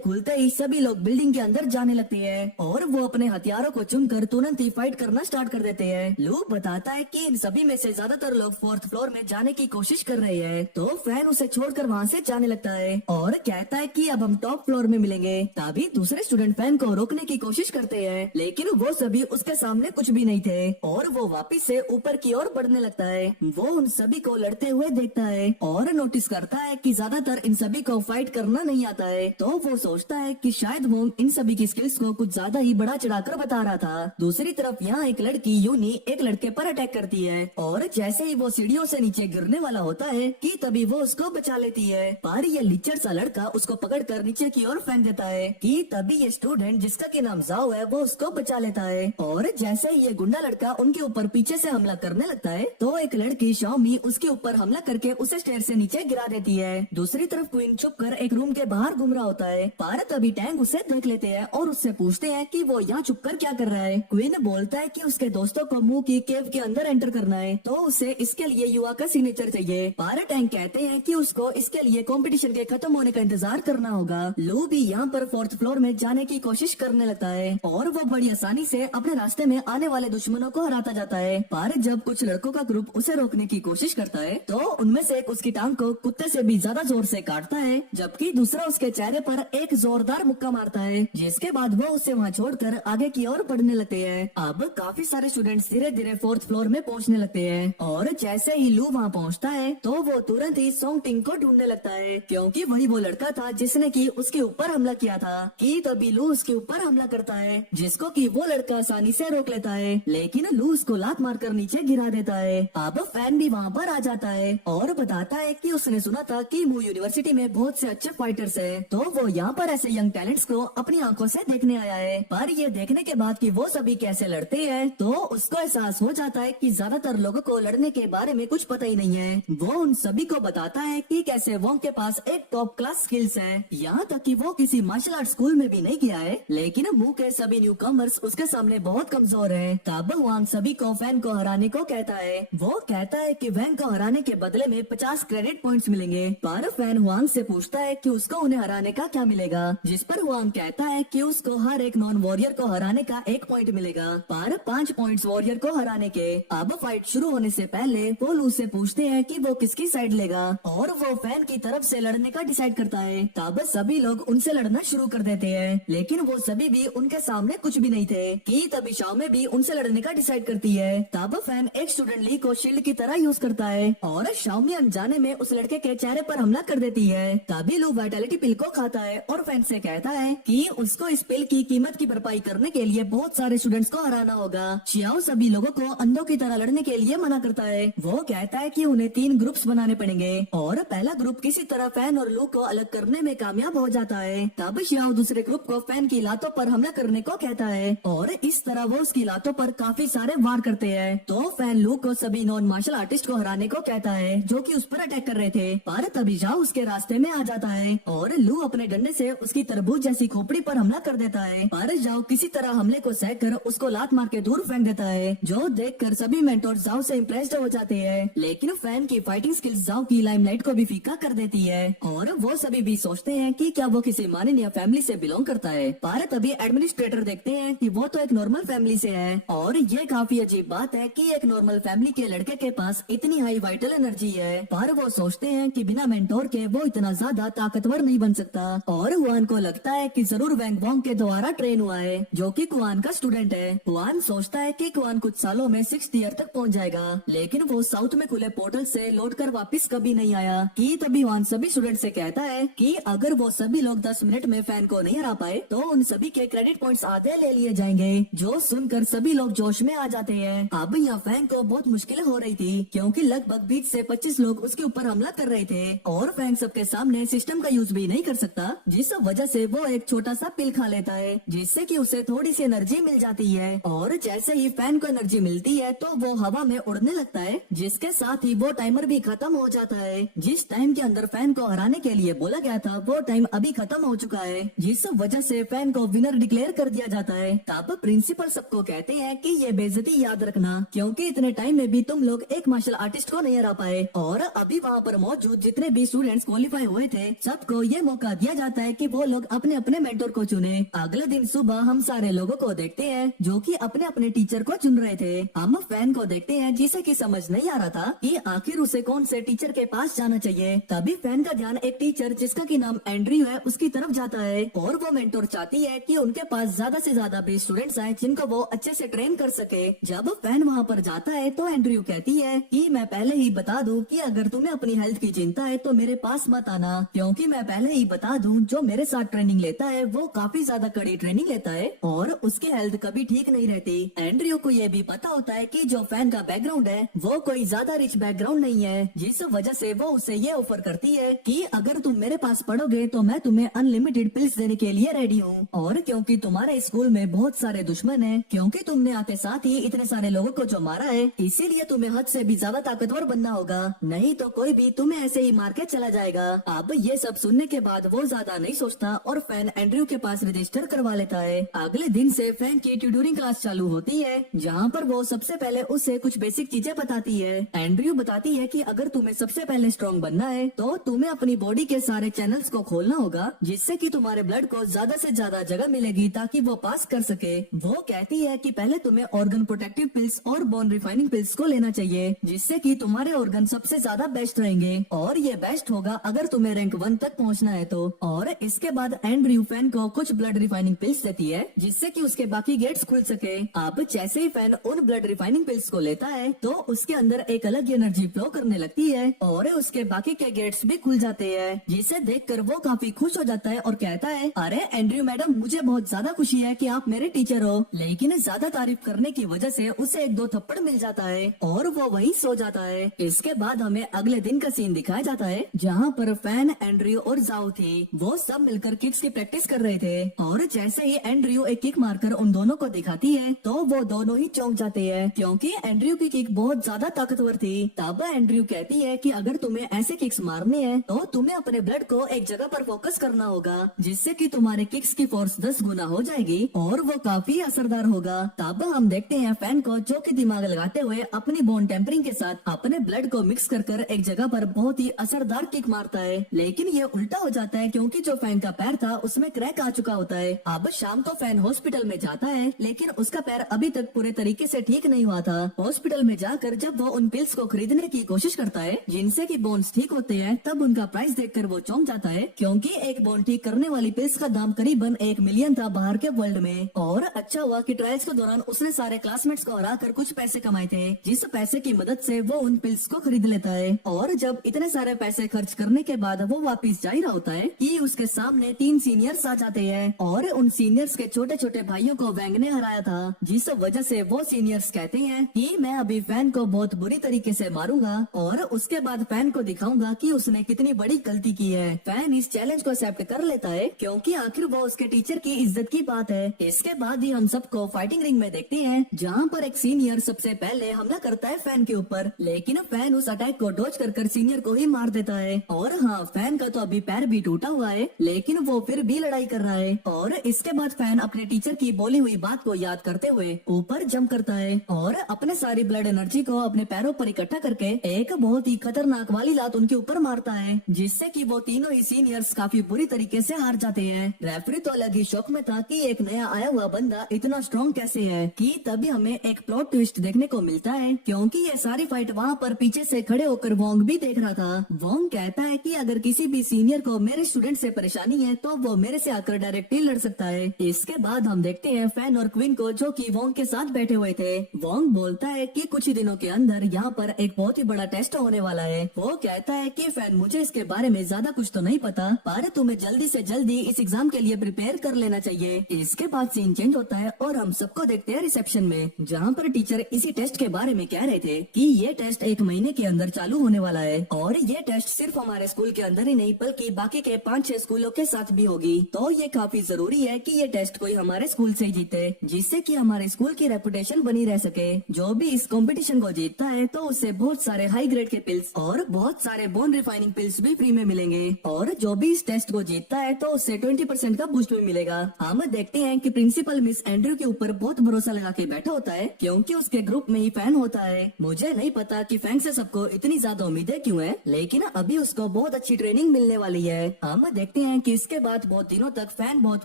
खुलते ही सभी लोग बिल्डिंग के अंदर जाने लगते हैं और वो अपने हथियारों को चुनकर तुरंत ही फाइट करना स्टार्ट कर देते हैं। लू बताता है कि इन सभी में से ज्यादातर लोग फोर्थ फ्लोर में जाने की कोशिश कर रहे हैं, तो फैन उसे छोड़कर वहाँ से जाने लगता है और कहता है कि अब हम टॉप फ्लोर में मिलेंगे। तभी दूसरे स्टूडेंट फैन को रोकने की कोशिश करते हैं, लेकिन वो सभी उसके सामने कुछ भी नहीं थे और वो वापस से ऊपर की ओर बढ़ने लगता है। वो उन सभी को लड़ते हुए देखता है और नोटिस करता है कि ज्यादातर इन सभी को फाइट करना नहीं आता है, तो वो सोचता है कि शायद वो इन सभी की स्किल्स को कुछ ज्यादा ही बड़ा चढ़ाकर बता रहा था। दूसरी तरफ यहाँ एक लड़की यूनी एक लड़के पर अटैक करती है और जैसे ही वो सीढ़ियों से नीचे गिरने वाला होता है कि तभी वो उसको बचा लेती है, पर ये लिचर सा लड़का उसको पकड़कर नीचे की ओर फेंक देता है कि तभी ये स्टूडेंट जिसका के नाम जाओ है वो उसको बचा लेता है और जैसे ही ये गुंडा लड़का उनके ऊपर पीछे से हमला करने लगता है तो एक लड़की शाओमी उसके ऊपर हमला करके उसे स्टेयर से नीचे गिरा देती है। दूसरी तरफ क्वीन छुप कर एक रूम के बाहर घूम रहा होता है, पर तभी टैंग उसे देख लेते हैं और उससे पूछते हैं कि वो यहाँ छुप कर क्या कर रहा है। क्वीन बोलता है कि उसके दोस्तों को मुंह की केव के अंदर एंटर करना है, तो उसे इसके लिए युवा का सिग्नेचर चाहिए। पर टैंग कहते हैं कि उसको इसके लिए कंपटीशन के खत्म होने का इंतजार करना होगा। लू भी यहाँ पर फोर्थ फ्लोर में जाने की कोशिश करने लगता है और वो बड़ी आसानी से अपने रास्ते में आने वाले दुश्मनों को हराता जाता है, पर जब कुछ लड़कों का ग्रुप उसे रोकने की कोशिश करता है तो उनमें से एक उसकी टांग को कुत्ते से भी ज्यादा जोर से काटता है, जबकि दूसरा उसके चेहरे पर एक जोरदार मुक्का मारता है, जिसके बाद वो उसे वहाँ छोड़कर आगे की ओर बढ़ने लगते हैं। अब काफी सारे स्टूडेंट्स धीरे धीरे फोर्थ फ्लोर में पहुँचने लगते हैं और जैसे ही लू वहाँ पहुँचता है तो वो तुरंत ही सोंग टिंग को ढूंढने लगता है, क्योंकि वही वो लड़का था जिसने की उसके ऊपर हमला किया था। कि तभी लू उसके ऊपर हमला करता है, जिसको कि वो लड़का आसानी से रोक लेता है, लेकिन लू उसको लात मारकर नीचे गिरा देता है। अब फैन भी वहाँ पर आ जाता है और बताता है कि उसने सुना था कि मू यूनिवर्सिटी में बहुत से अच्छे फाइटर्स हैं, तो वो यहाँ पर ऐसे यंग टैलेंट्स को अपनी आंखों से देखने आया है। पर ये देखने के बाद कि वो सभी कैसे लड़ते हैं तो उसको एहसास हो जाता है कि ज्यादातर लोगों को लड़ने के बारे में कुछ पता ही नहीं है। वो उन सभी को बताता है कि कैसे वोंग के पास एक टॉप क्लास स्किल्स है, यहाँ तक कि वो किसी मार्शल आर्ट स्कूल में भी नहीं गया है, लेकिन मू के सभी न्यू कमर्स उसके सामने बहुत कमजोर है। तब वांग सभी को फैन को हराने को कहता है। वो कहता है कि वैंग को हराने के बदले में 50 क्रेडिट पॉइंट्स मिलेंगे, पर फैन वांग से पूछता है कि उसको उन्हें हराने का क्या मिलेगा, जिस पर वांग कहता है कि उसको हर एक नॉन वॉरियर को हराने का 1 पॉइंट मिलेगा, पर 5 पॉइंट्स वॉरियर को हराने के। अब फाइट शुरू होने से पहले वो लू से पूछते हैं कि वो किसकी साइड लेगा और वो फैन की तरफ से लड़ने का डिसाइड करता है। तब सभी लोग उनसे लड़ना शुरू कर देते हैं, लेकिन वो सभी भी उनके सामने कुछ भी नहीं थे। कि तभी शाओमी भी उनसे लड़ने का डिसाइड करती है। तब फैन एक स्टूडेंट ली को शील्ड की तरह यूज करता है और शाओमी अनजाने में उस लड़के के चेहरे पर हमला कर देती है। तभी लू वाइटलिटी पिल को खाता है और फैन से कहता है कि उसको इस पिल की कीमत की भरपाई करने के लिए बहुत सारे स्टूडेंट्स को हराना होगा। चियाओ सभी लोगों को अंधों की तरह लड़ने के लिए मना करता है। वो कहता है कि उन्हें 3 ग्रुप्स बनाने पड़ेंगे और पहला ग्रुप किसी तरह फैन और लू को अलग करने में कामयाब हो जाता है। तब चियाओ दूसरे ग्रुप को फैन की लातों पर हमला करने को कहता है और इस तरह वो उसकी लातों पर काफी सारे वार करते हैं। तो फैन लू को सभी नॉन मार्शल आर्टिस्ट को हराने को कहता है जो कि उस पर अटैक कर रहे थे, पर तभी जाओ उसके रास्ते में आ जाता है और लू अपने डंडे से उसकी तरबूज जैसी खोपड़ी पर हमला कर देता है, पर जाओ किसी तरह हमले को सह कर उसको लात मार के दूर फेंक देता है, जो देखकर सभी मेंटोर जाओ से इम्प्रेस्ड हो जाते हैं। लेकिन फैन की फाइटिंग स्किल्स जाओ की लाइमलाइट को भी फीका कर देती है और वो सभी भी सोचते हैं कि क्या वो किसी माननीय फैमिली से बिलोंग करता है, पर तभी एडमिनिस्ट्रेटर देखते हैं कि वो तो एक नॉर्मल फैमिली से है और ये काफी अजीब बात है कि एक नॉर्मल फैमिली के लड़के के पास इतनी हाई वाइटल एनर्जी है, पर वो सोचते हैं कि बिना मेंटोर के वो इतना ज्यादा ताकतवर नहीं बन सकता और हुआन को लगता है कि जरूर वैंग वोंग के द्वारा ट्रेन हुआ है, जो कि कुआन का स्टूडेंट है। हुआन सोचता है कि कुआन कुछ सालों में 6th ईयर तक पहुंच जाएगा, लेकिन वो साउथ में खुले पोर्टल से लौटकर वापस कभी नहीं आया। कि तभी हुआन सभी स्टूडेंट से कहता है कि अगर वो सभी लोग 10 मिनट में फैन को नहीं हरा पाए तो उन सभी के क्रेडिट पॉइंट्स आधे ले लिए जाएंगे, जो सुनकर सभी लोग जोश में आ जाते हैं। अब यहाँ फैन को बहुत मुश्किल हो रही थी क्योंकि लगभग 20 से 25 लोग उसके ऊपर हमला कर रहे थे और फैन सबके सामने सिस्टम का यूज भी नहीं कर सकता, जिस वजह से वो एक छोटा सा पिल खा लेता है जिससे कि उसे थोड़ी सी एनर्जी मिल जाती है और जैसे ही फैन को एनर्जी मिलती है तो वो हवा में उड़ने लगता है, जिसके साथ ही वो टाइमर भी खत्म हो जाता है। जिस टाइम के अंदर फैन को हराने के लिए बोला गया था वो टाइम अभी खत्म हो चुका है, जिस वजह से फैन को विनर डिक्लेयर कर दिया जाता है। तब प्रिंसिपल सबको कहते हैं कि ये बेइज्जती याद रखना क्योंकि इतने टाइम में भी तुम लोग एक मार्शल आर्टिस्ट को नहीं हरा पाए और अभी वहाँ पर मौजूद जितने भी स्टूडेंट्स क्वालिफाई हुए थे सबको ये मौका दिया जाता है कि वो लोग अपने अपने मेंटर को चुने। अगले दिन सुबह हम सारे लोगों को देखते हैं जो कि अपने अपने टीचर को चुन रहे थे। हम फैन को देखते हैं जिसे कि समझ नहीं आ रहा था कि आखिर उसे कौन से टीचर के पास जाना चाहिए। तभी फैन का ध्यान एक टीचर जिसका की नाम एंड्रयू है उसकी तरफ जाता है और वो मेंटर चाहती है कि उनके पास ज्यादा से ज्यादा बेस्ट स्टूडेंट्स आए जिनको वो अच्छे से ट्रेन कर सके। जब फैन वहाँ पर जाता है तो एंड्रयू कहती है कि मैं पहले ही बता दूं कि अगर तुम्हें अपनी हेल्थ की चिंता है तो मेरे पास मत आना, क्योंकि मैं पहले ही बता दूं जो मेरे साथ ट्रेनिंग लेता है वो काफी ज्यादा कड़ी ट्रेनिंग लेता है और उसकी हेल्थ कभी ठीक नहीं रहती। एंड्रयू को ये भी पता होता है कि जो फैन का बैकग्राउंड है वो कोई ज्यादा रिच बैकग्राउंड नहीं है, जिस वजह से वो उसे ये ऑफर करती है कि अगर तुम मेरे पास पढ़ोगे तो मैं तुम्हें अनलिमिटेड पिल्स देने के लिए रेडी हूँ। और क्योंकि तुम्हारे स्कूल में बहुत सारे दुश्मन हैं, क्योंकि तुमने आते साथ ही इतने सारे लोगों को जो मारा है, इसीलिए तुम्हें हद से भी ज्यादा ताकतवर बनना होगा, नहीं तो कोई भी तुम्हें ऐसे ही मार के चला जाएगा। अब ये सब सुनने के बाद वो ज्यादा नहीं सोचता और फैन एंड्रयू के पास रजिस्टर करवा लेता है। अगले दिन से फैन की ट्यूटरिंग क्लास चालू होती है जहाँ पर वो सबसे पहले उसे कुछ बेसिक चीजें बताती है। एंड्रयू बताती है कि अगर तुम्हें सबसे पहले स्ट्रॉन्ग बनना है तो तुम्हें अपनी बॉडी के सारे चैनल्स को खोलना होगा, जिससे कि तुम्हारे ब्लड को ज्यादा से ज्यादा जगह मिलेगी ताकि वो पास कर सके। वो कहती है कि पहले तुम्हें ऑर्गन प्रोटेक्टिव पिल्स और बोन रिफाइनिंग पिल्स को लेना चाहिए, जिससे कि तुम्हारे ऑर्गन सबसे ज्यादा बेस्ट रहेंगे और ये बेस्ट होगा अगर तुम्हें रैंक 1 तक पहुंचना है तो। और इसके बाद एंड्रयू फैन को कुछ ब्लड रिफाइनिंग पिल्स देती है जिससे कि उसके बाकी गेट्स खुल सके। अब जैसे ही फैन उन ब्लड रिफाइनिंग पिल्स को लेता है तो उसके अंदर एक अलग एनर्जी फ्लो करने लगती है और उसके बाकी के गेट्स भी खुल जाते हैं, जिसे देखकर वो काफी खुश हो जाता है और कहता है, अरे एंड्रयू मैडम, मुझे बहुत ज्यादा खुशी है कि आप मेरे टीचर हो। लेकिन ज्यादा तारीफ करने की वजह से उसे 1-2 थप्पड़ मिल जाता है और वो वहीं सो जाता है। इसके बाद हमें अगले दिन का सीन दिखाया जाता है जहाँ पर फैन, एंड्रयू और जाओ थे। वो सब मिलकर किक्स की प्रैक्टिस कर रहे थे और जैसे ही एंड्रयू एक किक मारकर उन दोनों को दिखाती है तो वो दोनों ही चौंक जाते हैं, क्योंकि एंड्रयू की किक बहुत ज्यादा ताकतवर थी। तब एंड्रयू कहती है कि अगर तुम्हें ऐसे किक्स मारने हैं तो तुम्हें अपने ब्लड को एक जगह पर फोकस करना होगा, जिससे कि तुम्हारे किक्स की फोर्स 10 गुना हो जाएगी और वो काफी असरदार होगा। तब हम देखते हैं फैन को जो कि दिमाग लगाते हुए अपनी बोन टेम्परिंग के साथ अपने ब्लड को मिक्स कर एक जगह पर बहुत ही असरदार किक मारता है, लेकिन ये उल्टा हो जाता है क्योंकि जो फैन का पैर था उसमें क्रैक आ चुका होता है। अब शाम को फैन हॉस्पिटल में जाता है, लेकिन उसका पैर अभी तक पूरे तरीके से ठीक नहीं हुआ था। हॉस्पिटल में जाकर जब वो उन पिल्स को खरीदने की कोशिश करता है जिनसे कि बोन्स ठीक होते हैं, तब उनका प्राइस देखकर वो चौंक जाता है, क्योंकि एक बोन ठीक करने वाली पिल्स का दाम करीबन 1 मिलियन था बाहर के वर्ल्ड में। और अच्छा हुआ कि ट्रायल्स के दौरान उसने सारे क्लासमेट्स को हरा कर कुछ पैसे कमाए थे, जिस पैसे की मदद से वो उन पिल्स को खरीद लेता है। और जब इतने सारे पैसे खर्च करने के बाद वो वापस जा ही रहा होता है कि उसके सामने 3 सीनियर्स आ जाते हैं और उन सीनियर्स के छोटे छोटे भाइयों को वैंग ने हराया था, जिस वजह से वो सीनियर्स कहते हैं कि मैं अभी फैन को बहुत बुरी तरीके से मारूंगा और उसके बाद फैन को दिखाऊंगा कि उसने कितनी बड़ी गलती की है। फैन इस चैलेंज को एक्सेप्ट कर लेता है क्योंकि आखिर वो उसके टीचर की इज्जत की बात है। इसके बाद ही हम सबको फाइटिंग रिंग में देखते हैं जहाँ पर एक सीनियर सबसे पहले हमला करता है फैन के ऊपर, लेकिन फैन उस अटैक को डॉज कर सीनियर को ही मार देता है। और हाँ, फैन का तो अभी पैर भी टूटा हुआ है, लेकिन वो फिर भी लड़ाई कर रहा है। और इसके बाद फैन अपने टीचर की बोली हुई बात को याद करते हुए ऊपर जंप करता है और अपने सारी ब्लड एनर्जी को अपने पैरों पर इकट्ठा करके एक बहुत ही खतरनाक वाली लात उनके ऊपर मारता है, जिससे कि वो तीनों ही सीनियर्स काफी बुरी तरीके से हार जाते हैं। रेफरी तो अलग ही शौक में था कि एक नया आया हुआ बंदा इतना स्ट्रॉन्ग कैसे है, कि तभी हमें एक प्लॉट ट्विस्ट देखने को मिलता है, क्योंकि ये सारी फाइट वहाँ पर पीछे से खड़े होकर वोंग भी देख रहा था। वोंग कहता है कि अगर किसी भी सीनियर को मेरे स्टूडेंट से परेशानी है तो वो मेरे से आकर डायरेक्टली लड़ सकता है। इसके बाद हम देखते हैं फैन और क्वीन को जो कि वोंग के साथ बैठे हुए थे। वोंग बोलता है कि कुछ ही दिनों के अंदर यहाँ पर एक बहुत ही बड़ा टेस्ट होने वाला है। वो कहता है कि फैन, मुझे इसके बारे में ज्यादा कुछ तो नहीं पता, पर तुम्हें जल्दी से जल्दी इस एग्जाम के लिए प्रिपेयर कर लेना चाहिए। इसके बाद सीन चेंज होता है और हम सबको देखते हैं रिसेप्शन में, जहाँ पर टीचर इसी टेस्ट के बारे में कह रहे थे कि ये टेस्ट 1 महीने के अंदर चालू होने वाला है और ये टेस्ट सिर्फ हमारे स्कूल के अंदर ही नहीं बल्कि बाकी के 5-6 स्कूलों के साथ भी होगी। तो ये काफी जरूरी है कि ये टेस्ट कोई हमारे स्कूल से ही जीते, जिससे कि हमारे स्कूल की रेपुटेशन बनी रह सके। जो भी इस कंपटीशन को जीतता है तो उससे बहुत सारे हाई ग्रेड के पिल्स और बहुत सारे बोन रिफाइनिंग पिल्स भी फ्री में मिलेंगे, और जो भी इस टेस्ट को जीतता है तो उससे 20% का बूस्ट भी मिलेगा। हम देखते हैं कि प्रिंसिपल मिस एंड्रयू के ऊपर बहुत भरोसा लगा के बैठा होता है, क्योंकि उसके ग्रुप में ही फैन होता है। मुझे नहीं पता कि फैन से सबको इतनी ज्यादा ज्यादा उम्मीदें क्यों है, लेकिन अभी उसको बहुत अच्छी ट्रेनिंग मिलने वाली है। हम देखते हैं कि इसके बाद बहुत दिनों तक फैन बहुत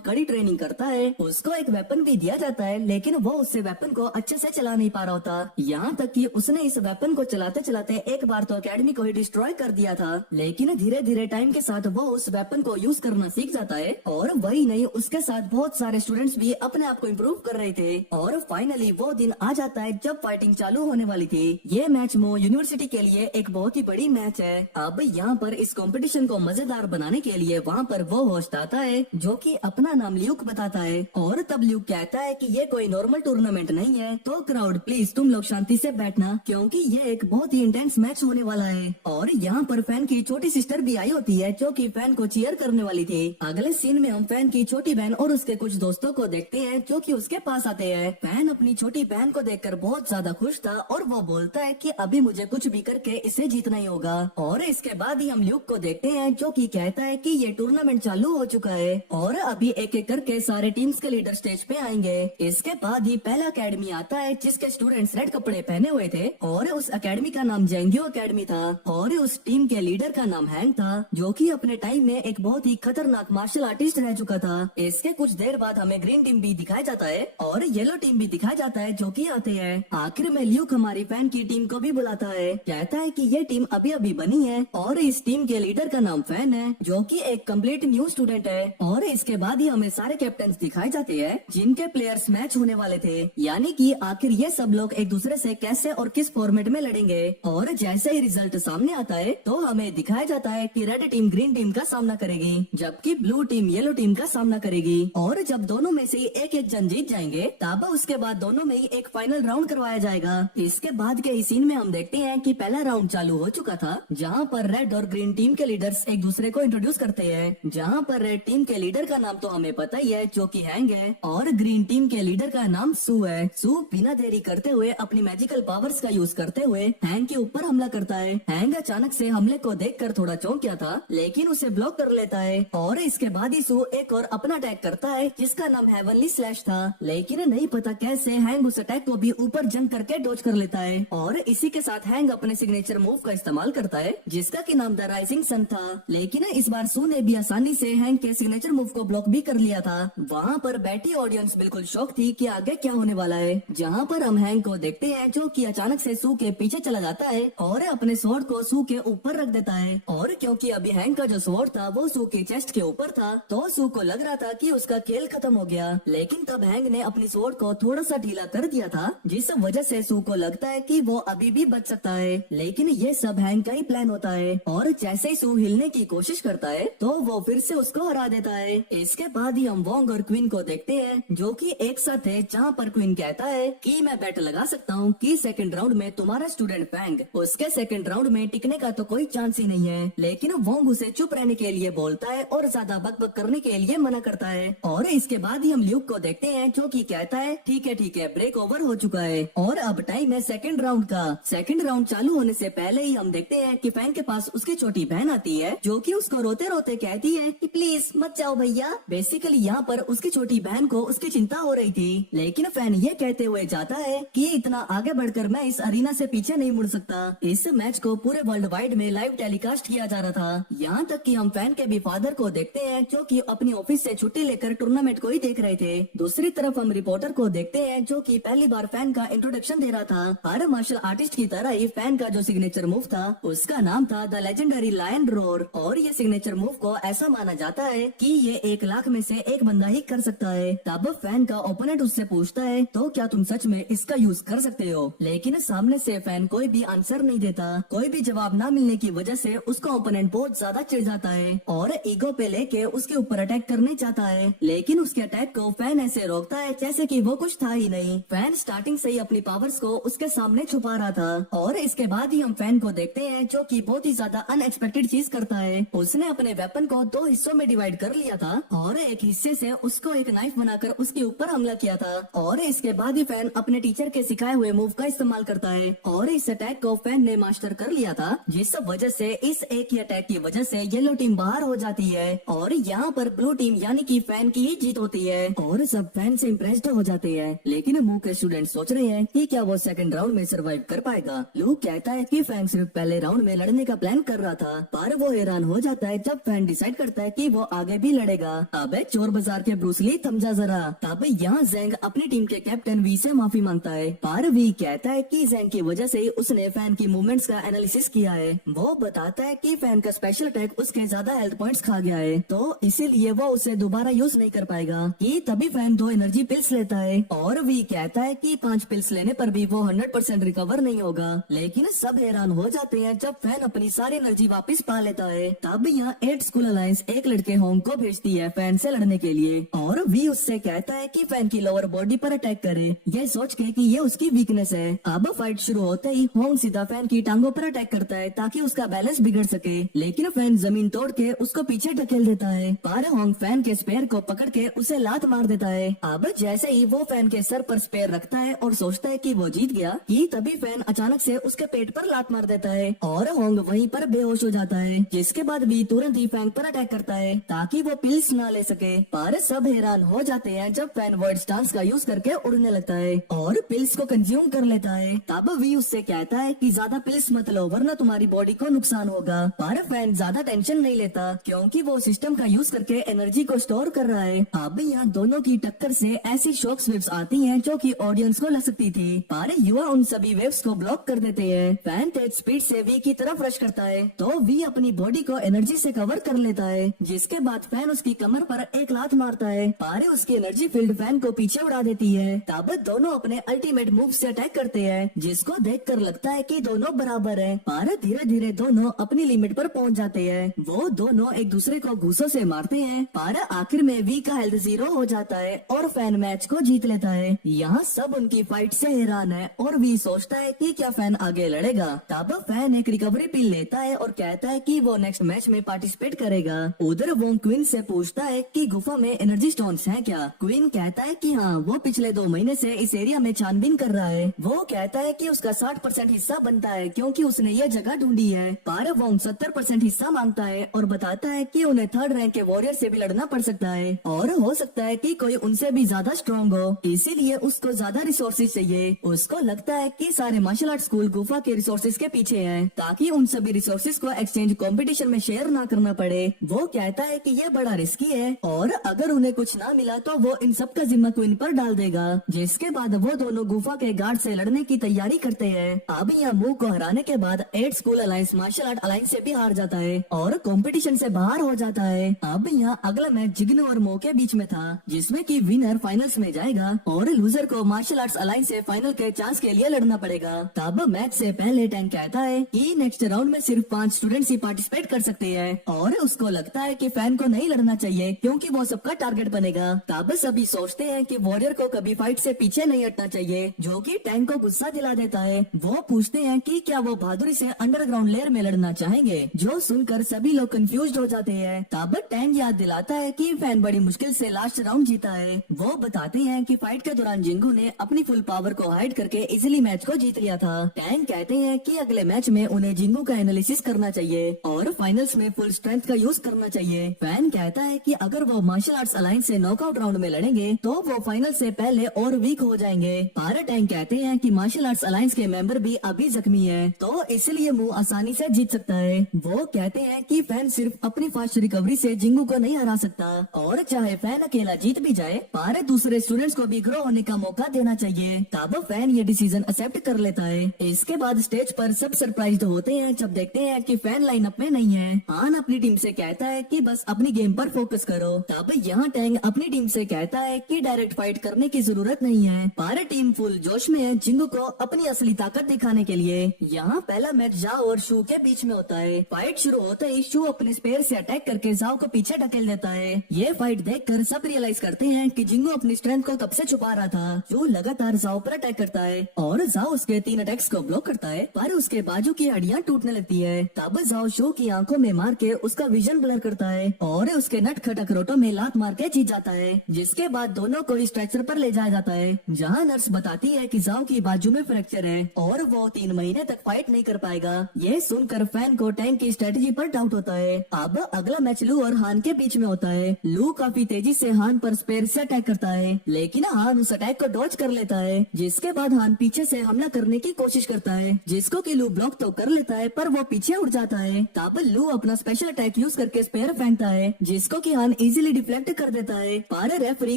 कड़ी ट्रेनिंग करता है। उसको एक वेपन भी दिया जाता है, लेकिन वो उससे वेपन को अच्छे से चला नहीं पा रहा होता। यहाँ तक कि उसने इस वेपन को चलाते चलाते एक बार तो एकेडमी को ही डिस्ट्रॉय कर दिया था। लेकिन धीरे धीरे टाइम के साथ वो उस वेपन को यूज करना सीख जाता है, और वही नहीं, उसके साथ बहुत सारे स्टूडेंट्स भी अपने आप को इम्प्रूव कर रहे थे। और फाइनली वो दिन आ जाता है जब फाइटिंग चालू होने वाली थी। ये मैच मो यूनिवर्सिटी के लिए एक बहुत ही बड़ी मैच है। अब यहाँ पर इस कंपटीशन को मजेदार बनाने के लिए वहाँ पर वो होस्ट आता है जो कि अपना नाम ल्यूक बताता है, और तब ल्यूक कहता है कि ये कोई नॉर्मल टूर्नामेंट नहीं है, तो क्राउड प्लीज तुम लोग शांति से बैठना, क्योंकि ये एक बहुत ही इंटेंस मैच होने वाला है। और यहाँ पर फैन की छोटी सिस्टर भी आई होती है जो कि फैन को चीयर करने वाली थी। अगले सीन में हम फैन की छोटी बहन और उसके कुछ दोस्तों को देखते हैं जो कि उसके पास आते हैं। फैन अपनी छोटी बहन को देखकर बहुत ज्यादा खुश था और वो बोलता है कि अभी मुझे कुछ भी करके इसे जीतना ही होगा। और इसके बाद ही हम ल्यूक को देखते हैं जो कि कहता है कि ये टूर्नामेंट चालू हो चुका है और अभी एक एक करके सारे टीम्स के लीडर स्टेज पे आएंगे। इसके बाद ही पहला अकेडमी आता है जिसके स्टूडेंट्स रेड कपड़े पहने हुए थे, और उस अकेडमी का नाम जेंग्यो अकेडमी था, और उस टीम के लीडर का नाम हैंग था जो कि अपने टाइम में एक बहुत ही खतरनाक मार्शल आर्टिस्ट रह चुका था। इसके कुछ देर बाद हमें ग्रीन टीम भी दिखाया जाता है और येलो टीम भी दिखाया जाता है जो कि आते हैं। आखिर में ल्यूक हमारी फैन की टीम को भी बुलाता है, कहता है कि ये टीम अभी अभी बनी है और इस टीम के लीडर का नाम फैन है जो कि एक कंप्लीट न्यू स्टूडेंट है। और इसके बाद ही हमें सारे कैप्टन दिखाए जाते हैं जिनके प्लेयर्स मैच होने वाले थे, यानी कि आखिर ये सब लोग एक दूसरे से कैसे और किस फॉर्मेट में लड़ेंगे। और जैसे ही रिजल्ट सामने आता है तो हमें दिखाया जाता है कि रेड टीम ग्रीन टीम का सामना करेगी जबकि ब्लू टीम येलो टीम का सामना करेगी। और जब दोनों में से एक एक जन जीत जाएंगे तब उसके बाद दोनों में ही एक फाइनल राउंड करवाया जाएगा। इसके बाद के इस सीन में हम देखते हैं कि पहला राउंड चालू हो चुका था जहाँ पर रेड और ग्रीन टीम के लीडर्स एक दूसरे को इंट्रोड्यूस करते हैं। जहाँ पर रेड टीम के लीडर का नाम तो हमें पता ही है जो कि हैंग है, और ग्रीन टीम के लीडर का नाम सू है। सू बिना देरी करते हुए अपनी मैजिकल पावर्स का यूज करते हुए हैंग के ऊपर हमला करता है। हैंग अचानक से हमले को देखकर थोड़ा चौंक गया था, लेकिन उसे ब्लॉक कर लेता है। और इसके बाद ही सू एक और अपना अटैक करता है जिसका नाम हेवनली स्लैश था, लेकिन नहीं पता कैसे हैंग उस अटैक को भी ऊपर जंप करके डोज कर लेता है। और इसी के साथ हैंग अपने सिग्नेचर मूव का इस्तेमाल करता है जिसका की नाम द राइजिंग सन था, लेकिन इस बार सू ने भी आसानी से हैंग के सिग्नेचर मूव को ब्लॉक भी कर लिया था। वहाँ पर बैठी ऑडियंस बिल्कुल शॉक थी कि आगे क्या होने वाला है। जहाँ पर हम हैंग को देखते हैं जो कि अचानक से सू के पीछे चला जाता है और अपने स्वॉर्ड को सू के ऊपर रख देता है। और क्योंकि अभी हैंग का जो स्वॉर्ड था वो सू के चेस्ट के ऊपर था तो सू को लग रहा था कि उसका खेल खत्म हो गया, लेकिन तब हैंग ने अपनी स्वॉर्ड को थोड़ा सा ढीला कर दिया था जिस वजह से सू को लगता है कि वो अभी भी बच सकता है। लेकिन ये सब हैंग का ही प्लान होता है, और जैसे ही सू हिलने की कोशिश करता है तो वो फिर से उसको हरा देता है। इसके बाद ही हम वोंग और क्वीन को देखते हैं जो कि एक साथ है, जहाँ पर क्वीन कहता है कि मैं बेट लगा सकता हूँ कि सेकंड राउंड में तुम्हारा स्टूडेंट फैंग उसके सेकंड राउंड में टिकने का तो कोई चांस ही नहीं है। लेकिन वोंग उसे चुप रहने के लिए बोलता है और ज्यादा बकबक करने के लिए मना करता है। और इसके बाद ही हम ल्यूक को देखते हैं जो कि कहता है ठीक है ब्रेक ओवर हो चुका है और अब टाइम है सेकंड राउंड का। सेकंड राउंड चालू होने से पहले ही हम देखते हैं कि फैंग के पास उसकी छोटी बहन आती है जो कि उसको रोते रोते कहती है कि प्लीज मत जाओ भैया। बेसिकली यहाँ पर उसकी छोटी बहन को उसकी चिंता हो रही थी, लेकिन फैन ये कहते हुए जाता है कि इतना आगे बढ़कर मैं इस अरीना से पीछे नहीं मुड़ सकता। इस मैच को पूरे वर्ल्ड वाइड में लाइव टेलीकास्ट किया जा रहा था, यहाँ तक कि हम फैन के भी फादर को देखते हैं जो कि अपनी ऑफिस से छुट्टी लेकर टूर्नामेंट को ही देख रहे थे। दूसरी तरफ हम रिपोर्टर को देखते हैं जो कि पहली बार फैन का इंट्रोडक्शन दे रहा था। हर मार्शल आर्टिस्ट की तरह ही फैन का जो सिग्नेचर मूव था उसका नाम था द लेजेंडरी लायन रोर, और ये सिग्नेचर मूव को ऐसा माना जाता है कि ये 1 लाख में से एक बंदा ही कर सकता है। तब फैन का ओपोनेंट उससे पूछता है तो क्या तुम सच में इसका यूज कर सकते हो, लेकिन सामने से फैन कोई भी आंसर नहीं देता। कोई भी जवाब ना मिलने की वजह से उसका ओपोनेंट बहुत ज्यादा चिढ़ जाता है और ईगो पे लेके उसके ऊपर अटैक करने चाहता है, लेकिन उसके अटैक को फैन ऐसे रोकता है जैसे कि वो कुछ था ही नहीं। फैन स्टार्टिंग से ही अपनी पावर्स को उसके सामने छुपा रहा था। और इसके बाद ही हम फैन को देखते हैं जो कि बहुत ही ज्यादा अनएक्सपेक्टेड चीज करता है। उसने अपने वेपन को 2 हिस्सों में डिवाइड कर लिया था और एक हिस्से से उसको एक नाइफ बनाकर उसके ऊपर हमला किया था। और इसके बाद ही फैन अपने टीचर के सिखाए हुए मूव का इस्तेमाल करता है और इस अटैक को फैन ने मास्टर कर लिया था, जिस वजह से इस एक ही अटैक की वजह से येलो टीम बाहर हो जाती है और यहाँ पर ब्लू टीम यानी कि फैन की ही जीत होती है और सब फैन से इम्प्रेस्ड हो जाते हैं। लेकिन मूव के स्टूडेंट सोच रहे हैं कि क्या वो सेकंड राउंड में सर्वाइव कर पाएगा। लूक कहता है कि फैन फैन सिर्फ पहले राउंड में लड़ने का प्लान कर रहा था, पर वो हैरान हो जाता है जब फैन डिसाइड करता है कि वो आगे भी लड़ेगा। अबे चोर बाजार के ब्रूस ली, थम जा जरा। तब यहाँ ज़ैंग अपनी टीम के कैप्टन वी से माफी मांगता है, पर वी कहता है कि ज़ैंग की वजह से उसने फैन की मूवमेंट्स का एनालिसिस किया है। वो बताता है कि फैन का स्पेशल अटैक उसके ज्यादा हेल्थ पॉइंट्स खा गया है, तो इसीलिए वो उसे दोबारा यूज नहीं कर पाएगा। कि तभी फैन 2 एनर्जी पिल्स लेता है और वी कहता है कि 5 पिल्स लेने पर भी वो 100% रिकवर नहीं होगा। लेकिन सब हैरान हो जाते हैं जब फैन अपनी सारी एनर्जी वापस पा लेता है। तब यहाँ 8 स्कूल अलायंस एक लड़के होंग को भेजती है फैन से लड़ने के लिए, और वी उससे कहता है कि फैन की लोअर बॉडी पर अटैक करे, ये सोच के कि ये उसकी वीकनेस है। अब फाइट शुरू होते ही होंग सीधा फैन की टांगों पर अटैक करता है ताकि उसका बैलेंस बिगड़ सके, लेकिन फैन जमीन तोड़ के उसको पीछे ढकेल देता है। पर होंग फैन के स्पेयर को पकड़ के उसे लात मार देता है। अब जैसे ही वो फैन के सर पर स्पेयर रखता है और सोचता है कि वो जीत गया, कि तभी फैन अचानक से उसके पेट पर लात मार देता है और होंग वहीं पर बेहोश हो जाता है। जिसके बाद वी तुरंत ही फैन पर अटैक करता है ताकि वो पिल्स ना ले सके। पर सब हैरान हो जाते हैं जब फैन वर्ड स्टांस का यूज करके उड़ने लगता है और पिल्स को कंज्यूम कर लेता है। तब वी उससे कहता है कि ज्यादा पिल्स मत लो वरना तुम्हारी बॉडी को नुकसान होगा। पर फैन ज्यादा टेंशन नहीं लेता क्योंकि वो सिस्टम का यूज करके एनर्जी को स्टोर कर रहा है। अब यहाँ दोनों की टक्कर से ऐसी शॉक वेव्स आती हैं जो कि ऑडियंस को लग सकती थी, पर युवा उन सभी वेव्स को ब्लॉक कर देते हैं। फैन तेज स्पीड से वी की तरफ रश करता है तो वी अपनी बॉडी को एनर्जी से कवर कर लेता है, जिसके बाद फैन उसकी कमर पर एक लात मारता है, पर उसकी एनर्जी फील्ड फैन को पीछे उड़ा देती है। तब दोनों अपने अल्टीमेट मूव से अटैक करते हैं, जिसको देखकर लगता है कि दोनों बराबर हैं, पर धीरे धीरे दोनों अपनी लिमिट पर पहुंच जाते हैं। वो दोनों एक दूसरे को घूसों से मारते हैं, पर आखिर में वी का हेल्थ 0 हो जाता है और फैन मैच को जीत लेता है। यहाँ सब उनकी फाइट से हैरान है और वी सोचता है कि क्या फैन आगे लड़ेगा। तब फैन एक रिकवरी पिल लेता है और कहता है कि वो नेक्स्ट मैच में पार्टिसिपेट करेगा। उधर वो क्वीन से पूछता है कि गुफा में एनर्जी स्टोन्स हैं क्या। क्वीन कहता है कि हाँ, वो पिछले 2 महीने से इस एरिया में छानबीन कर रहा है। वो कहता है कि उसका 60% हिस्सा बनता है क्योंकि उसने ये जगह ढूंढी है, पर वो 70% हिस्सा मांगता है और बताता है कि उन्हें 3rd रैंक के वॉरियर से भी लड़ना पड़ सकता है और हो सकता है कि कोई उनसे भी ज्यादा स्ट्रॉन्ग हो, इसीलिए उसको ज्यादा रिसोर्सेज चाहिए। उसको लगता है कि सारे मार्शल आर्ट स्कूल गुफा के रिसोर्सेज के पीछे हैं ताकि उन सभी रिसोर्सेज को एक्सचेंज कंपटीशन में शेयर ना करना पड़े। वो कहता है कि ये बड़ा रिस्की है और अगर उन्हें कुछ ना मिला तो वो इन सब का जिम्मा क्वीन पर डाल देगा। जिसके बाद वो दोनों गुफा के गार्ड से लड़ने की तैयारी करते हैं। अब यहाँ मूव को हराने के बाद 8 school alliance martial art alliance से भी हार जाता है और कंपटीशन से बाहर हो जाता है। अब यहाँ अगला मैच जिग्नो और मो के बीच में था, जिसमें कि विनर फाइनल्स में जाएगा और लूजर को मार्शल आर्ट्स अलायंस से फाइनल के चांस के लिए लड़ना पड़ेगा। तब मैच से पहले टैंक कहता है कि नेक्स्ट राउंड में सिर्फ 5 स्टूडेंट्स ही पार्टिसिपेट कर सकते हैं और उसको लगता है कि फैन को नहीं लड़ना चाहिए क्योंकि वो सबका टारगेट बनेगा। तब सभी सोचते हैं कि वॉरियर को कभी फाइट से पीछे नहीं हटना चाहिए, जो कि टैंक को गुस्सा दिला देता है। वो पूछते हैं कि क्या वो बहादुरी से अंडरग्राउंड लेयर में लड़ना चाहेंगे, जो सुनकर सभी लोग कंफ्यूज हो जाते हैं। तब टैंक याद दिलाता है कि फैन बड़ी मुश्किल से लास्ट राउंड जीता है। वो बताते हैं कि फाइट के दौरान जिंगू ने अपनी फुल पावर को हाइड करके इजिली मैच को जीत लिया था। टैंक कहते हैं कि अगले मैच में उन्हें जिंगू का एनालिसिस करना चाहिए और फाइनल्स में फुल स्ट्रेंथ का यूज करना चाहिए। फैन कहता है कि अगर वो मार्शल आर्ट्स अलायंस से नॉकआउट राउंड में लड़ेंगे तो वो फाइनल से पहले और वीक हो जाएंगे। पर टैंक कहते हैं कि मार्शल आर्ट्स अलायंस के मेंबर भी अभी जख्मी है, तो इसलिए मूव आसानी से जीत सकता है। वो कहते हैं कि फैन सिर्फ अपनी फास्ट रिकवरी से जिंगू को नहीं हरा सकता और चाहे फैन अकेला जीत भी जाए, पर दूसरे स्टूडेंट्स को भी ग्रो होने का मौका देना चाहिए। तब फैन ये डिसीजन एक्सेप्ट कर लेता है। इसके बाद स्टेज पर सब सरप्राइज्ड होते हैं जब देखते हैं कि फैन लाइनअप में नहीं है। हान अपनी टीम से कहता है कि बस अपनी गेम पर फोकस करो। तब यहाँ टैंग अपनी टीम से कहता है कि डायरेक्ट फाइट करने की जरूरत नहीं है, पर टीम फुल जोश में है जिंगू को अपनी असली ताकत दिखाने के लिए। यहाँ पहला मैच जाओ और शू के बीच में होता है। फाइट शुरू होते ही शू अपने स्पेयर से अटैक करके जाओ को पीछे ढकेल देता है। ये फाइट देखकर सब रियलाइज करते हैं कि जिंगू अपनी स्ट्रेंथ को कब से छुपा रहा था। शू लगातार जाओ पर अटैक करता है और जाओ उसके 3 अटैक्स को ब्लॉक करता है, पर उसके बाजू की हड्डियां टूटने लगती है। तब जाओ शू की आंखों में मार के उसका विजन ब्लर करता है और उसके नट खटक रोटो में लात मार के जीत जाता है। जिसके बाद दोनों को स्ट्रेचर पर ले जाया जाता है, जहाँ नर्स बताती है कि जाओ की बाजू में फ्रैक्चर है और वो 3 महीने तक फाइट नहीं कर पाएगा। ये सुनकर फैन को टैंक की स्ट्रेटेजी पर डाउट होता है। अब अगला मैच लू और हान के बीच में होता है। लू काफी तेजी से हान पर स्पेयर से अटैक करता है, लेकिन हान उस अटैक को डॉज कर लेता है। जिसके बाद हान पीछे से हमला करने की कोशिश करता है, जिसको जिसको कि लू ब्लॉक तो कर लेता है पर वो पीछे उड़ जाता है। तब लू अपना स्पेशल अटैक यूज करके स्पेयर फेंकता है जिसको कि हान इजीली डिफ्लेक्ट कर देता है। पर रेफरी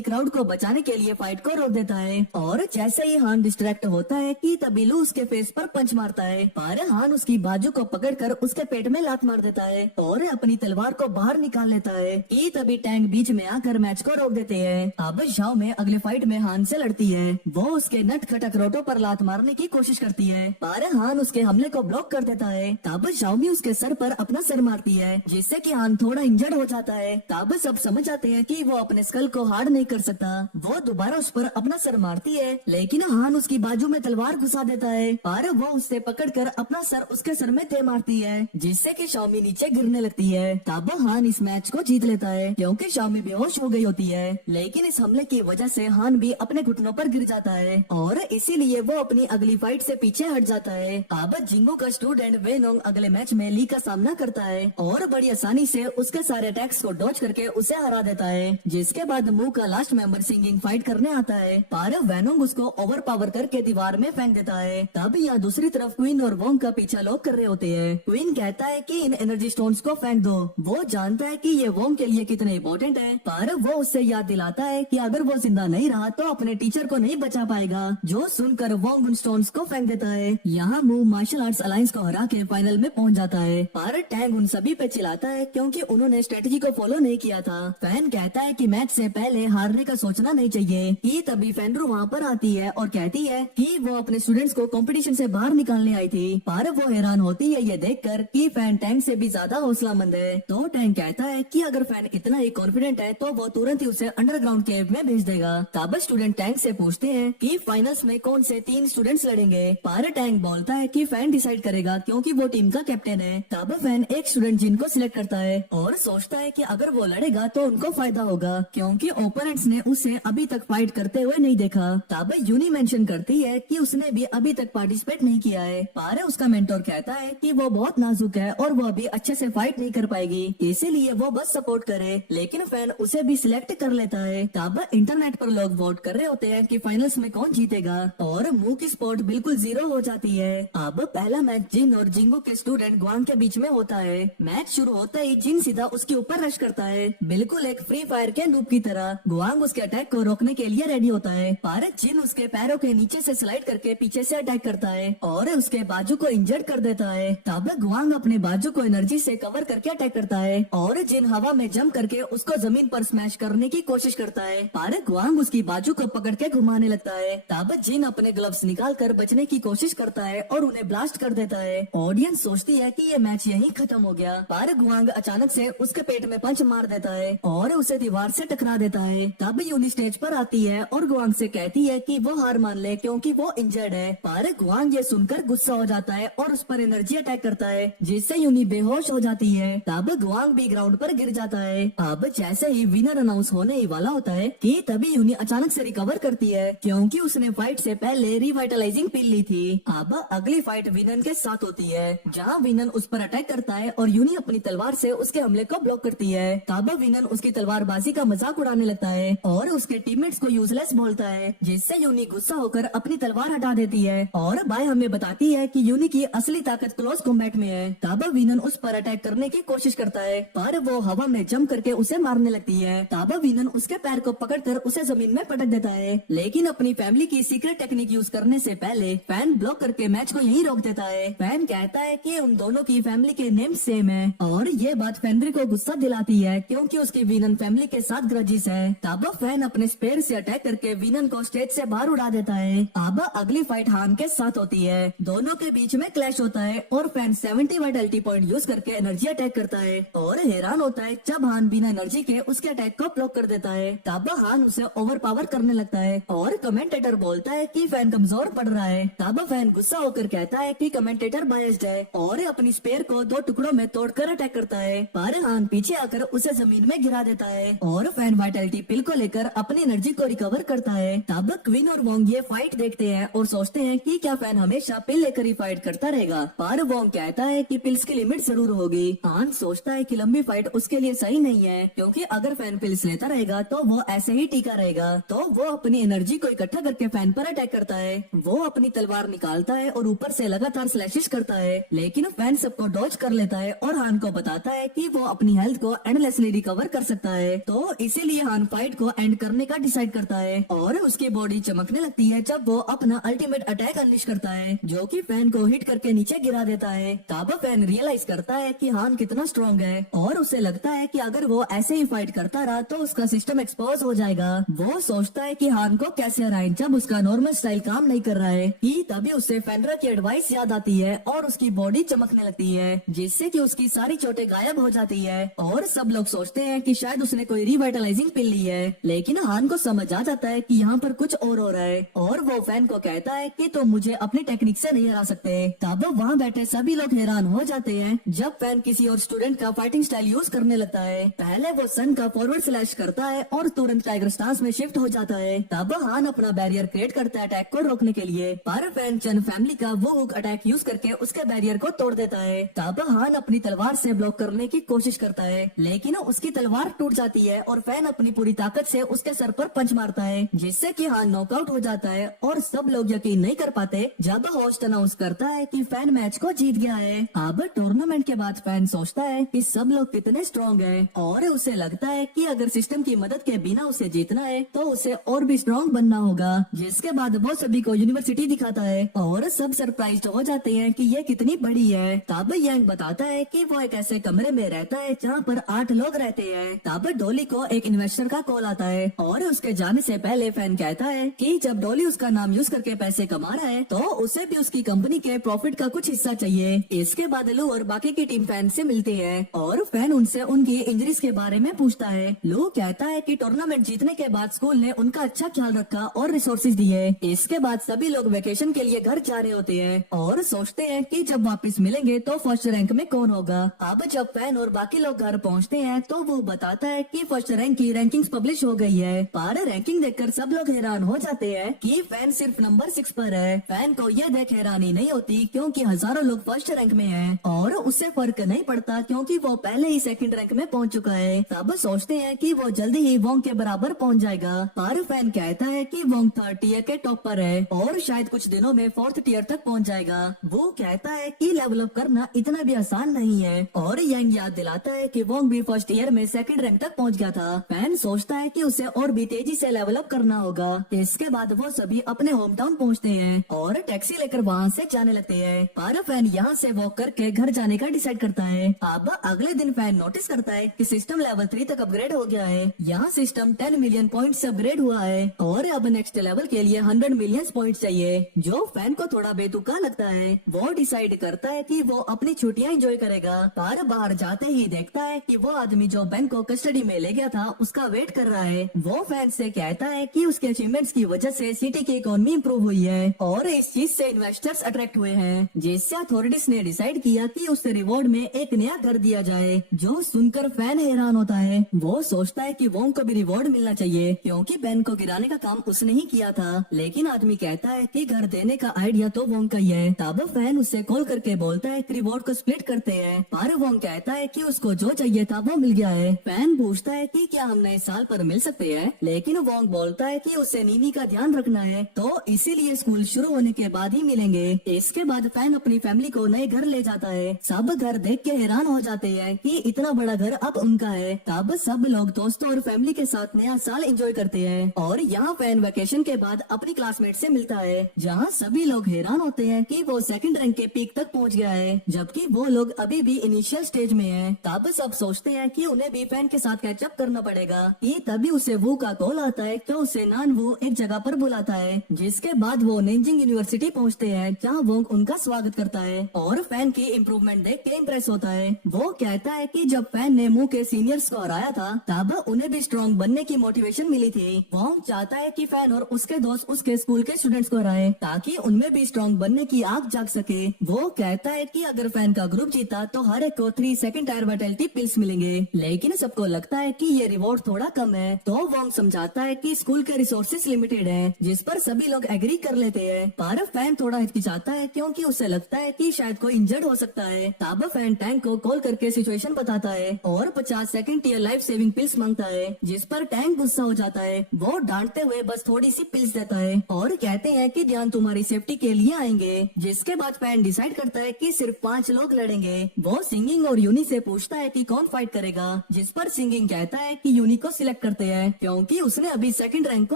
क्राउड को बचाने के लिए फाइट को रोक देता है और जैसे ही हान डिस्ट्रैक्ट होता है कि तभी लू उसके फेस पर पंच मारता है। पर हान उसकी बाजू को पकड़कर उसके पेट में लात मार देता है और अपनी तलवार को बाहर निकाल लेता है कि तभी टैंक बीच में आकर मैच को रोक देते हैं। अब झाओ में अगले फाइट में हान से लड़ती है। वो उसके नट खटक रोटो पर लात मारने की कोशिश करती है पर हान उसके हमले को ब्लॉक कर देता है। तब शाओमी उसके सर पर अपना सर मारती है जिससे कि हान थोड़ा इंजर्ड हो जाता है। तब सब समझ जाते हैं कि वो अपने स्कल को हार्ड नहीं कर सकता। वो दोबारा उस पर अपना सर मारती है लेकिन हान उसकी बाजू में तलवार घुसा देता है पर वो उससे पकड़कर अपना सर उसके सर में दे मारती है जिससे कि शाओमी नीचे गिरने लगती है। तब हान इस मैच को जीत लेता है क्योंकि शाओमी बेहोश हो गई होती है। लेकिन इस हमले की वजह से हान भी अपने घुटनों पर गिर जाता है और इसीलिए वो अपनी अगली फाइट से पीछे हट जाता है। अब जिंगो का स्टूडेंट वेनोंग अगले मैच में ली का सामना करता है और बड़ी आसानी से उसके सारे अटैक्स को डॉज करके उसे हरा देता है। जिसके बाद मू का लास्ट मेंबर सिंगिंग फाइट करने आता है पर वेनोंग उसको ओवर पावर करके दीवार में फेंक देता है। तब यहाँ दूसरी तरफ क्वीन और वोंग का पीछा लोग कर रहे होते हैं। क्वीन कहता है कि इन एनर्जी स्टोन्स को फेंक दो। वो जानता है कि ये वोंग के लिए कितने इम्पोर्टेंट है पर वो उससे याद दिलाता है कि अगर वो जिंदा नहीं रहा तो अपने टीचर को नहीं बचा पाएगा। जो सुनकर वोंग उन स्टोन्स को फेंक देता है। यहाँ मू मार्शल आर्ट्स अलायंस को हरा के फाइनल में पहुंच जाता है पर टैंग उन सभी पे चिल्लाता है क्योंकि उन्होंने स्ट्रेटजी को फॉलो नहीं किया था। फैन कहता है कि मैच से पहले हारने का सोचना नहीं चाहिए। कि तभी फेनरू वहाँ पर आती है और कहती है कि वो अपने स्टूडेंट्स को कंपटीशन से बाहर निकालने आई थी पर वो हैरान होती है ये देखकर कि फैन टैंग से भी ज्यादा हौसलामंद है। तो टैंग कहता है कि अगर फैन इतना ही कॉन्फिडेंट है तो वो तुरंत ही उसे अंडरग्राउंड केव में भेज देगा। तब स्टूडेंट टैंग से पूछते हैं कि फाइनल्स में कौन से 3 स्टूडेंट्स लड़ेंगे पर टैंग बोलता है कि फैन डिसाइड करेगा क्योंकि वो टीम का कैप्टन है। तब फैन एक स्टूडेंट जिन को सिलेक्ट करता है और सोचता है कि अगर वो लड़ेगा तो उनको फायदा होगा क्योंकि ओपोनेंट्स ने उसे अभी तक फाइट करते हुए नहीं देखा। तब यूनी मेंशन करती है कि उसने भी अभी तक पार्टिसिपेट नहीं किया है पर उसका मेंटोर कहता है कि वो बहुत नाजुक है और वो अभी अच्छे से फाइट नहीं कर पाएगी इसीलिए वो बस सपोर्ट करे। लेकिन फैन उसे भी सिलेक्ट कर लेता है। तब इंटरनेट पर लोग वोट कर रहे होते हैं कि फाइनल्स में कौन जीतेगा और मुंह की स्पोर्ट बिल्कुल 0 हो जाती है। अब पहला मैच जिन और जिंगो के स्टूडेंट गुआंग के बीच में होता है। मैच शुरू होता ही जिन सीधा उसके ऊपर रश करता है बिल्कुल एक फ्री फायर के नूब की तरह। गुआंग उसके अटैक को रोकने के लिए रेडी होता है पर जिन उसके पैरों के नीचे से स्लाइड करके पीछे से अटैक करता है और उसके बाजू को इंजर्ड कर देता है। तब गुआंग अपने बाजू को एनर्जी से कवर करके अटैक करता है और जिन हवा में जंप करके उसको जमीन पर स्मैश करने की कोशिश करता है पर गुआंग उसकी बाजू को पकड़ के घुमाने लगता है। तब जिन अपने ग्लव्स निकाल कर बचने की कोशिश करता है और उन्हें ब्लास्ट कर देता है। ऑडियंस सोचती है कि ये मैच यहीं खत्म हो गया पर गुआंग अचानक से उसके पेट में पंच मार देता है और उसे दीवार से टकरा देता है। तब यूनी स्टेज पर आती है और गुआंग से कहती है कि वो हार मान ले क्योंकि वो इंजर्ड है पर गुआंग ये सुनकर गुस्सा हो जाता है और उस पर एनर्जी अटैक करता है जिससे यूनी बेहोश हो जाती है। तब गुआंग भी ग्राउंड पर गिर जाता है। अब जैसे ही विनर अनाउंस होने ही वाला होता है कि तभी यूनी अचानक से रिकवर करती है क्योंकि उसने फाइट से पहले रिवाइटलाइजिंग पिल ली थी। अब अगली फाइट विनन के साथ होती है जहां विनन उस पर अटैक करता है और यूनी अपनी तलवार से उसके हमले को ब्लॉक करती है। तब विनन उसकी तलवारबाजी का मजाक उड़ाने लगता है और उसके टीममेट्स को यूजलेस बोलता है जिससे यूनी गुस्सा होकर अपनी तलवार हटा देती है और बाय हमें बताती है कि यूनी की असली ताकत क्लोज कॉम्बैट में है। तब विनन उस पर अटैक करने की कोशिश करता है पर वो हवा में जंप करके उसे मारने लगती है। तब विनन उसके पैर को पकड़कर उसे जमीन में पटक देता है लेकिन अपनी फैमिली की सीक्रेट टेक्निक यूज करने से पहले फैन ब्लॉक करके मैच को यहीं रोक देता है। फैन कहता है कि उन दोनों की फैमिली के नेम सेम है और ये बात फेंड्री को गुस्सा दिलाती है क्योंकि उसकी विनन फैमिली के साथ ग्रजिस है। तब फैन अपने स्पेयर से अटैक करके विनन को स्टेज से बाहर उड़ा देता है। अब अगली फाइट हान के साथ होती है। दोनों के बीच में क्लैश होता है और फैन 70 वाइटलिटी पॉइंट यूज करके एनर्जी अटैक करता है और हैरान होता है जब हान बिना एनर्जी के उसके अटैक को ब्लॉक कर देता है। तब हान उसे ओवर पावर करने लगता है और कमेंटेटर बोलता है कि फैन कमजोर पड़ रहा है। तब फैन गुस्सा होकर कहता है कि कमेंटेटर बायस्ड है और अपनी स्पेयर को 2 टुकड़ों में तोड़कर अटैक करता है पर हान पीछे आकर उसे जमीन में गिरा देता है और फैन वाइटलिटी पिल को लेकर अपनी एनर्जी को रिकवर करता है। तब क्वीन और वोंग ये फाइट देखते हैं और सोचते हैं कि क्या फैन हमेशा पिल लेकर ही फाइट करता रहेगा पर वोंग कहता है कि पिल्स की लिमिट जरूर होगी। हान सोचता है कि लंबी फाइट उसके लिए सही नहीं है क्योंकि अगर फैन पिल्स लेता रहेगा तो वो ऐसे ही टीका रहेगा। तो वो अपनी एनर्जी को इकट्ठा करके फैन पर अटैक करता है। वो अपनी तलवार निकालता है और ऊपर से लगातार स्लैशेस करता है, लेकिन फैन सबको डॉज कर लेता है और हान को बताता है कि वो अपनी हेल्थ को एंडलेसली रिकवर कर सकता है। तो इसीलिए हान फाइट को एंड करने का डिसाइड करता है और उसकी बॉडी चमकने लगती है जब वो अपना अल्टीमेट अटैक अनलिश करता है, जो कि फैन को हिट करके नीचे गिरा देता है। तब फैन रियलाइज करता है कि हान कितना स्ट्रॉन्ग है और उसे लगता है कि अगर वो ऐसे ही फाइट करता रहा तो उसका सिस्टम एक्सपोज हो जाएगा। वो सोचता है कि हान को कैसे हराए जब उसका नॉर्मल स्टाइल काम नहीं कर रहा है। कि तभी उसे फेंड्रा की एडवाइस याद आती है और उसकी बॉडी चमकने लगती है, जिससे कि उसकी सारी चोटें गायब हो जाती है और सब लोग सोचते हैं कि शायद उसने कोई रिवाइटलाइजिंग पिल ली है। लेकिन हान को समझ आ जाता है कि यहाँ पर कुछ और हो रहा है और वो फैन को कहता है कि तुम मुझे अपनी टेक्निक से नहीं हरा सकते। तब वहाँ बैठे सभी लोग हैरान हो जाते हैं जब फैन किसी और स्टूडेंट का फाइटिंग स्टाइल यूज करने लगता है। पहले वो सन का फॉरवर्ड स्लैश करता है और तुरंत टाइगर स्टांस में शिफ्ट हो जाता है। तब हान अपना बैरियर क्रिएट करता है अटैक को रोकने के लिए, पर फैन चन फैमिली का वो हुक अटैक यूज करके उसके बैरियर को तोड़ देता है। तब हान अपनी तलवार से ब्लॉक करने की कोशिश करता है, लेकिन उसकी तलवार टूट जाती है और फैन अपनी पूरी ताकत से उसके सर पर पंच मारता है, जिससे कि हान नॉकआउट हो जाता है। और सब लोग यकीन नहीं कर पाते जब होस्ट अनाउंस करता है कि फैन मैच को जीत गया है। अब टूर्नामेंट के बाद फैन सोचता है कि सब लोग कितने स्ट्रॉन्ग हैं और उसे लगता है कि अगर सिस्टम की मदद के बिना उसे जीतना है तो उसे और भी स्ट्रॉन्ग बनना होगा। जिसके बाद वो सभी को यूनिवर्सिटी दिखाता है और सब सरप्राइज्ड हो जाते हैं कि ये कितनी बड़ी है। तब यंग बताता है कि वो एक ऐसे कमरे में रहता है जहाँ पर 8 लोग रहते हैं। तब डॉली को एक इन्वेस्टर का कॉल आता है और उसके जाने से पहले फैन कहता है कि जब डॉली उसका नाम यूज करके पैसे कमा रहा है तो उसे भी उसकी कंपनी के प्रॉफिट का कुछ हिस्सा चाहिए। इसके बाद लू और बाकी की टीम फैन से मिलते हैं और फैन उनसे उनकी इंजरीज के बारे में पूछता है। लू कहता है कि टूर्नामेंट जीतने के बाद स्कूल ने उनका अच्छा ख्याल रखा और रिसोर्सेज दिए। इसके बाद सभी लोग वेकेशन के लिए घर जा रहे होते हैं और सोचते हैं कि जब वापस मिलेंगे तो फर्स्ट रैंक में कौन होगा। अब जब फैन और बाकी लोग घर पहुंचते हैं तो वो बताता है कि फर्स्ट रैंक की रैंकिंग्स पब्लिश हो गई है। पर रैंकिंग देखकर सब लोग हैरान हो जाते हैं कि फैन सिर्फ नंबर 6 पर है। फैन को यह देख हैरानी नहीं होती क्योंकि हजारों लोग फर्स्ट रैंक में हैं और उससे फर्क नहीं पड़ता क्योंकि वो पहले ही सेकंड रैंक में पहुंच चुका है। तब सोचते हैं कि वो जल्दी ही वोंग के बराबर पहुंच जाएगा। पर फैन कहता है कि वोंग 3rd टियर के टॉप पर है और शायद कुछ दिनों में 4th टियर तक पहुंच जाएगा। वो कहता है कि लेवल अप करना इतना भी आसान नहीं है और यंग याद दिलाता है कि वोंग भी फर्स्ट ईयर में सेकंड रैंक तक पहुंच गया था। फैन सोचता है कि उसे और भी तेजी से लेवल अप करना होगा। इसके बाद वो सभी अपने होम टाउन पहुँचते हैं और टैक्सी लेकर वहाँ से जाने लगते हैं। पर फैन यहाँ से वॉक करके घर जाने का डिसाइड करता है। अब अगले दिन फैन नोटिस करता है कि सिस्टम लेवल 3 तक अपग्रेड हो गया है। यहाँ सिस्टम 10 मिलियन पॉइंट से अपग्रेड हुआ है और अब नेक्स्ट लेवल के लिए 100 मिलियन पॉइंट चाहिए, जो फैन को थोड़ा बेतुका लगता है। वो डिसाइड करता है कि वो अपनी छुट्टियां एंजॉय करेगा। पर बाहर जाते ही देखता है कि वो आदमी जो बैंक को कस्टडी में ले गया था उसका वेट कर रहा है। वो फैन से कहता है कि उसके अचीवमेंट्स की वजह से सिटी की इकोनॉमी इम्प्रूव हुई है और इस चीज से इन्वेस्टर्स अट्रैक्ट हुए हैं, जिससे अथॉरिटीज ने डिसाइड किया कि उसे रिवॉर्ड में एक नया घर दिया जाए। जो सुनकर फैन हैरान होता है। वो सोचता है कि वोंग को भी रिवॉर्ड मिलना चाहिए क्योंकि बैंक को गिराने का काम उसने ही किया था, लेकिन आदमी कहता है कि घर देने का आइडिया तो वोंग का ही है। तब फैन उससे कॉल करके बोलता है कि रिवॉर्ड को स्प्लिट करते हैं, पर वोंग कहता है कि उसको जो चाहिए था वो मिल गया है। फैन पूछता है कि क्या हम नए साल पर मिल सकते हैं, लेकिन वोंग बोलता है कि उसे नीनी का ध्यान रखना है तो इसीलिए स्कूल शुरू होने के बाद ही मिलेंगे। इसके बाद फैन अपनी फैमिली को नए घर ले जाता है। सब घर देख के हैरान हो जाते हैं कि इतना बड़ा घर अब उनका है। तब सब लोग दोस्तों और फैमिली के साथ नया साल एंजॉय करते हैं और यहाँ फैन वेकेशन के बाद अपनी क्लासमेट से मिलता है, जहाँ सभी लोग हैरान होते हैं कि वो सेकंड रैंक के पीक तक पहुँच गया है जबकि वो लोग अभी भी इनिशियल स्टेज में हैं। तब सब सोचते हैं कि उन्हें भी फैन के साथ कैचअप करना पड़ेगा। ये तभी उसे वू का कॉल आता है कि उसे नान वू एक जगह पर बुलाता है, जिसके बाद वो नेंजिंग यूनिवर्सिटी पहुँचते हैं जहाँ वो उनका स्वागत करता है और फैन की इम्प्रूवमेंट देख के इम्प्रेस होता है। वो कहता है कि जब फैन ने मुंह के सीनियर्स को हराया था तब उन्हें भी स्ट्रॉन्ग बनने की मोटिवेशन मिली थी। वो चाहता है कि फैन और उसके दोस्त उसके स्कूल के स्टूडेंट्स को हराए ताकि उनमें भी स्ट्रॉन्ग बनने की आग जाग सके। वो कहता है कि अगर फैन का ग्रुप जीता तो हर एक को 3 सेकंड टायर वाइटलिटी पिल्स मिलेंगे, लेकिन सबको लगता है कि ये रिवॉर्ड थोड़ा कम है। तो वो समझाता है कि स्कूल के रिसोर्सेज लिमिटेड हैं, जिस पर सभी लोग एग्री कर लेते हैं। पर फैन थोड़ा हिचकिचाता है क्योंकि उसे लगता है कि शायद कोई इंजर्ड हो सकता है। तब फैन टैंक को कॉल करके सिचुएशन बताता है और 50 second tier life saving pills मांगता है, जिस पर टैंक गुस्सा हो जाता है। वो डांटते हुए बस थोड़ी सी पिल्स देता है और कहते हैं कि ध्यान तुम्हारी सेफ्टी के लिए आएंगे। लड़ेंगे। जिसके बाद फैन डिसाइड करता है कि सिर्फ 5 लोग लड़ेंगे। वो सिंगिंग और यूनी से पूछता है कि कौन फाइट करेगा, जिस पर सिंगिंग कहता है कि यूनी को सिलेक्ट करते हैं क्योंकि उसने अभी सेकंड रैंक को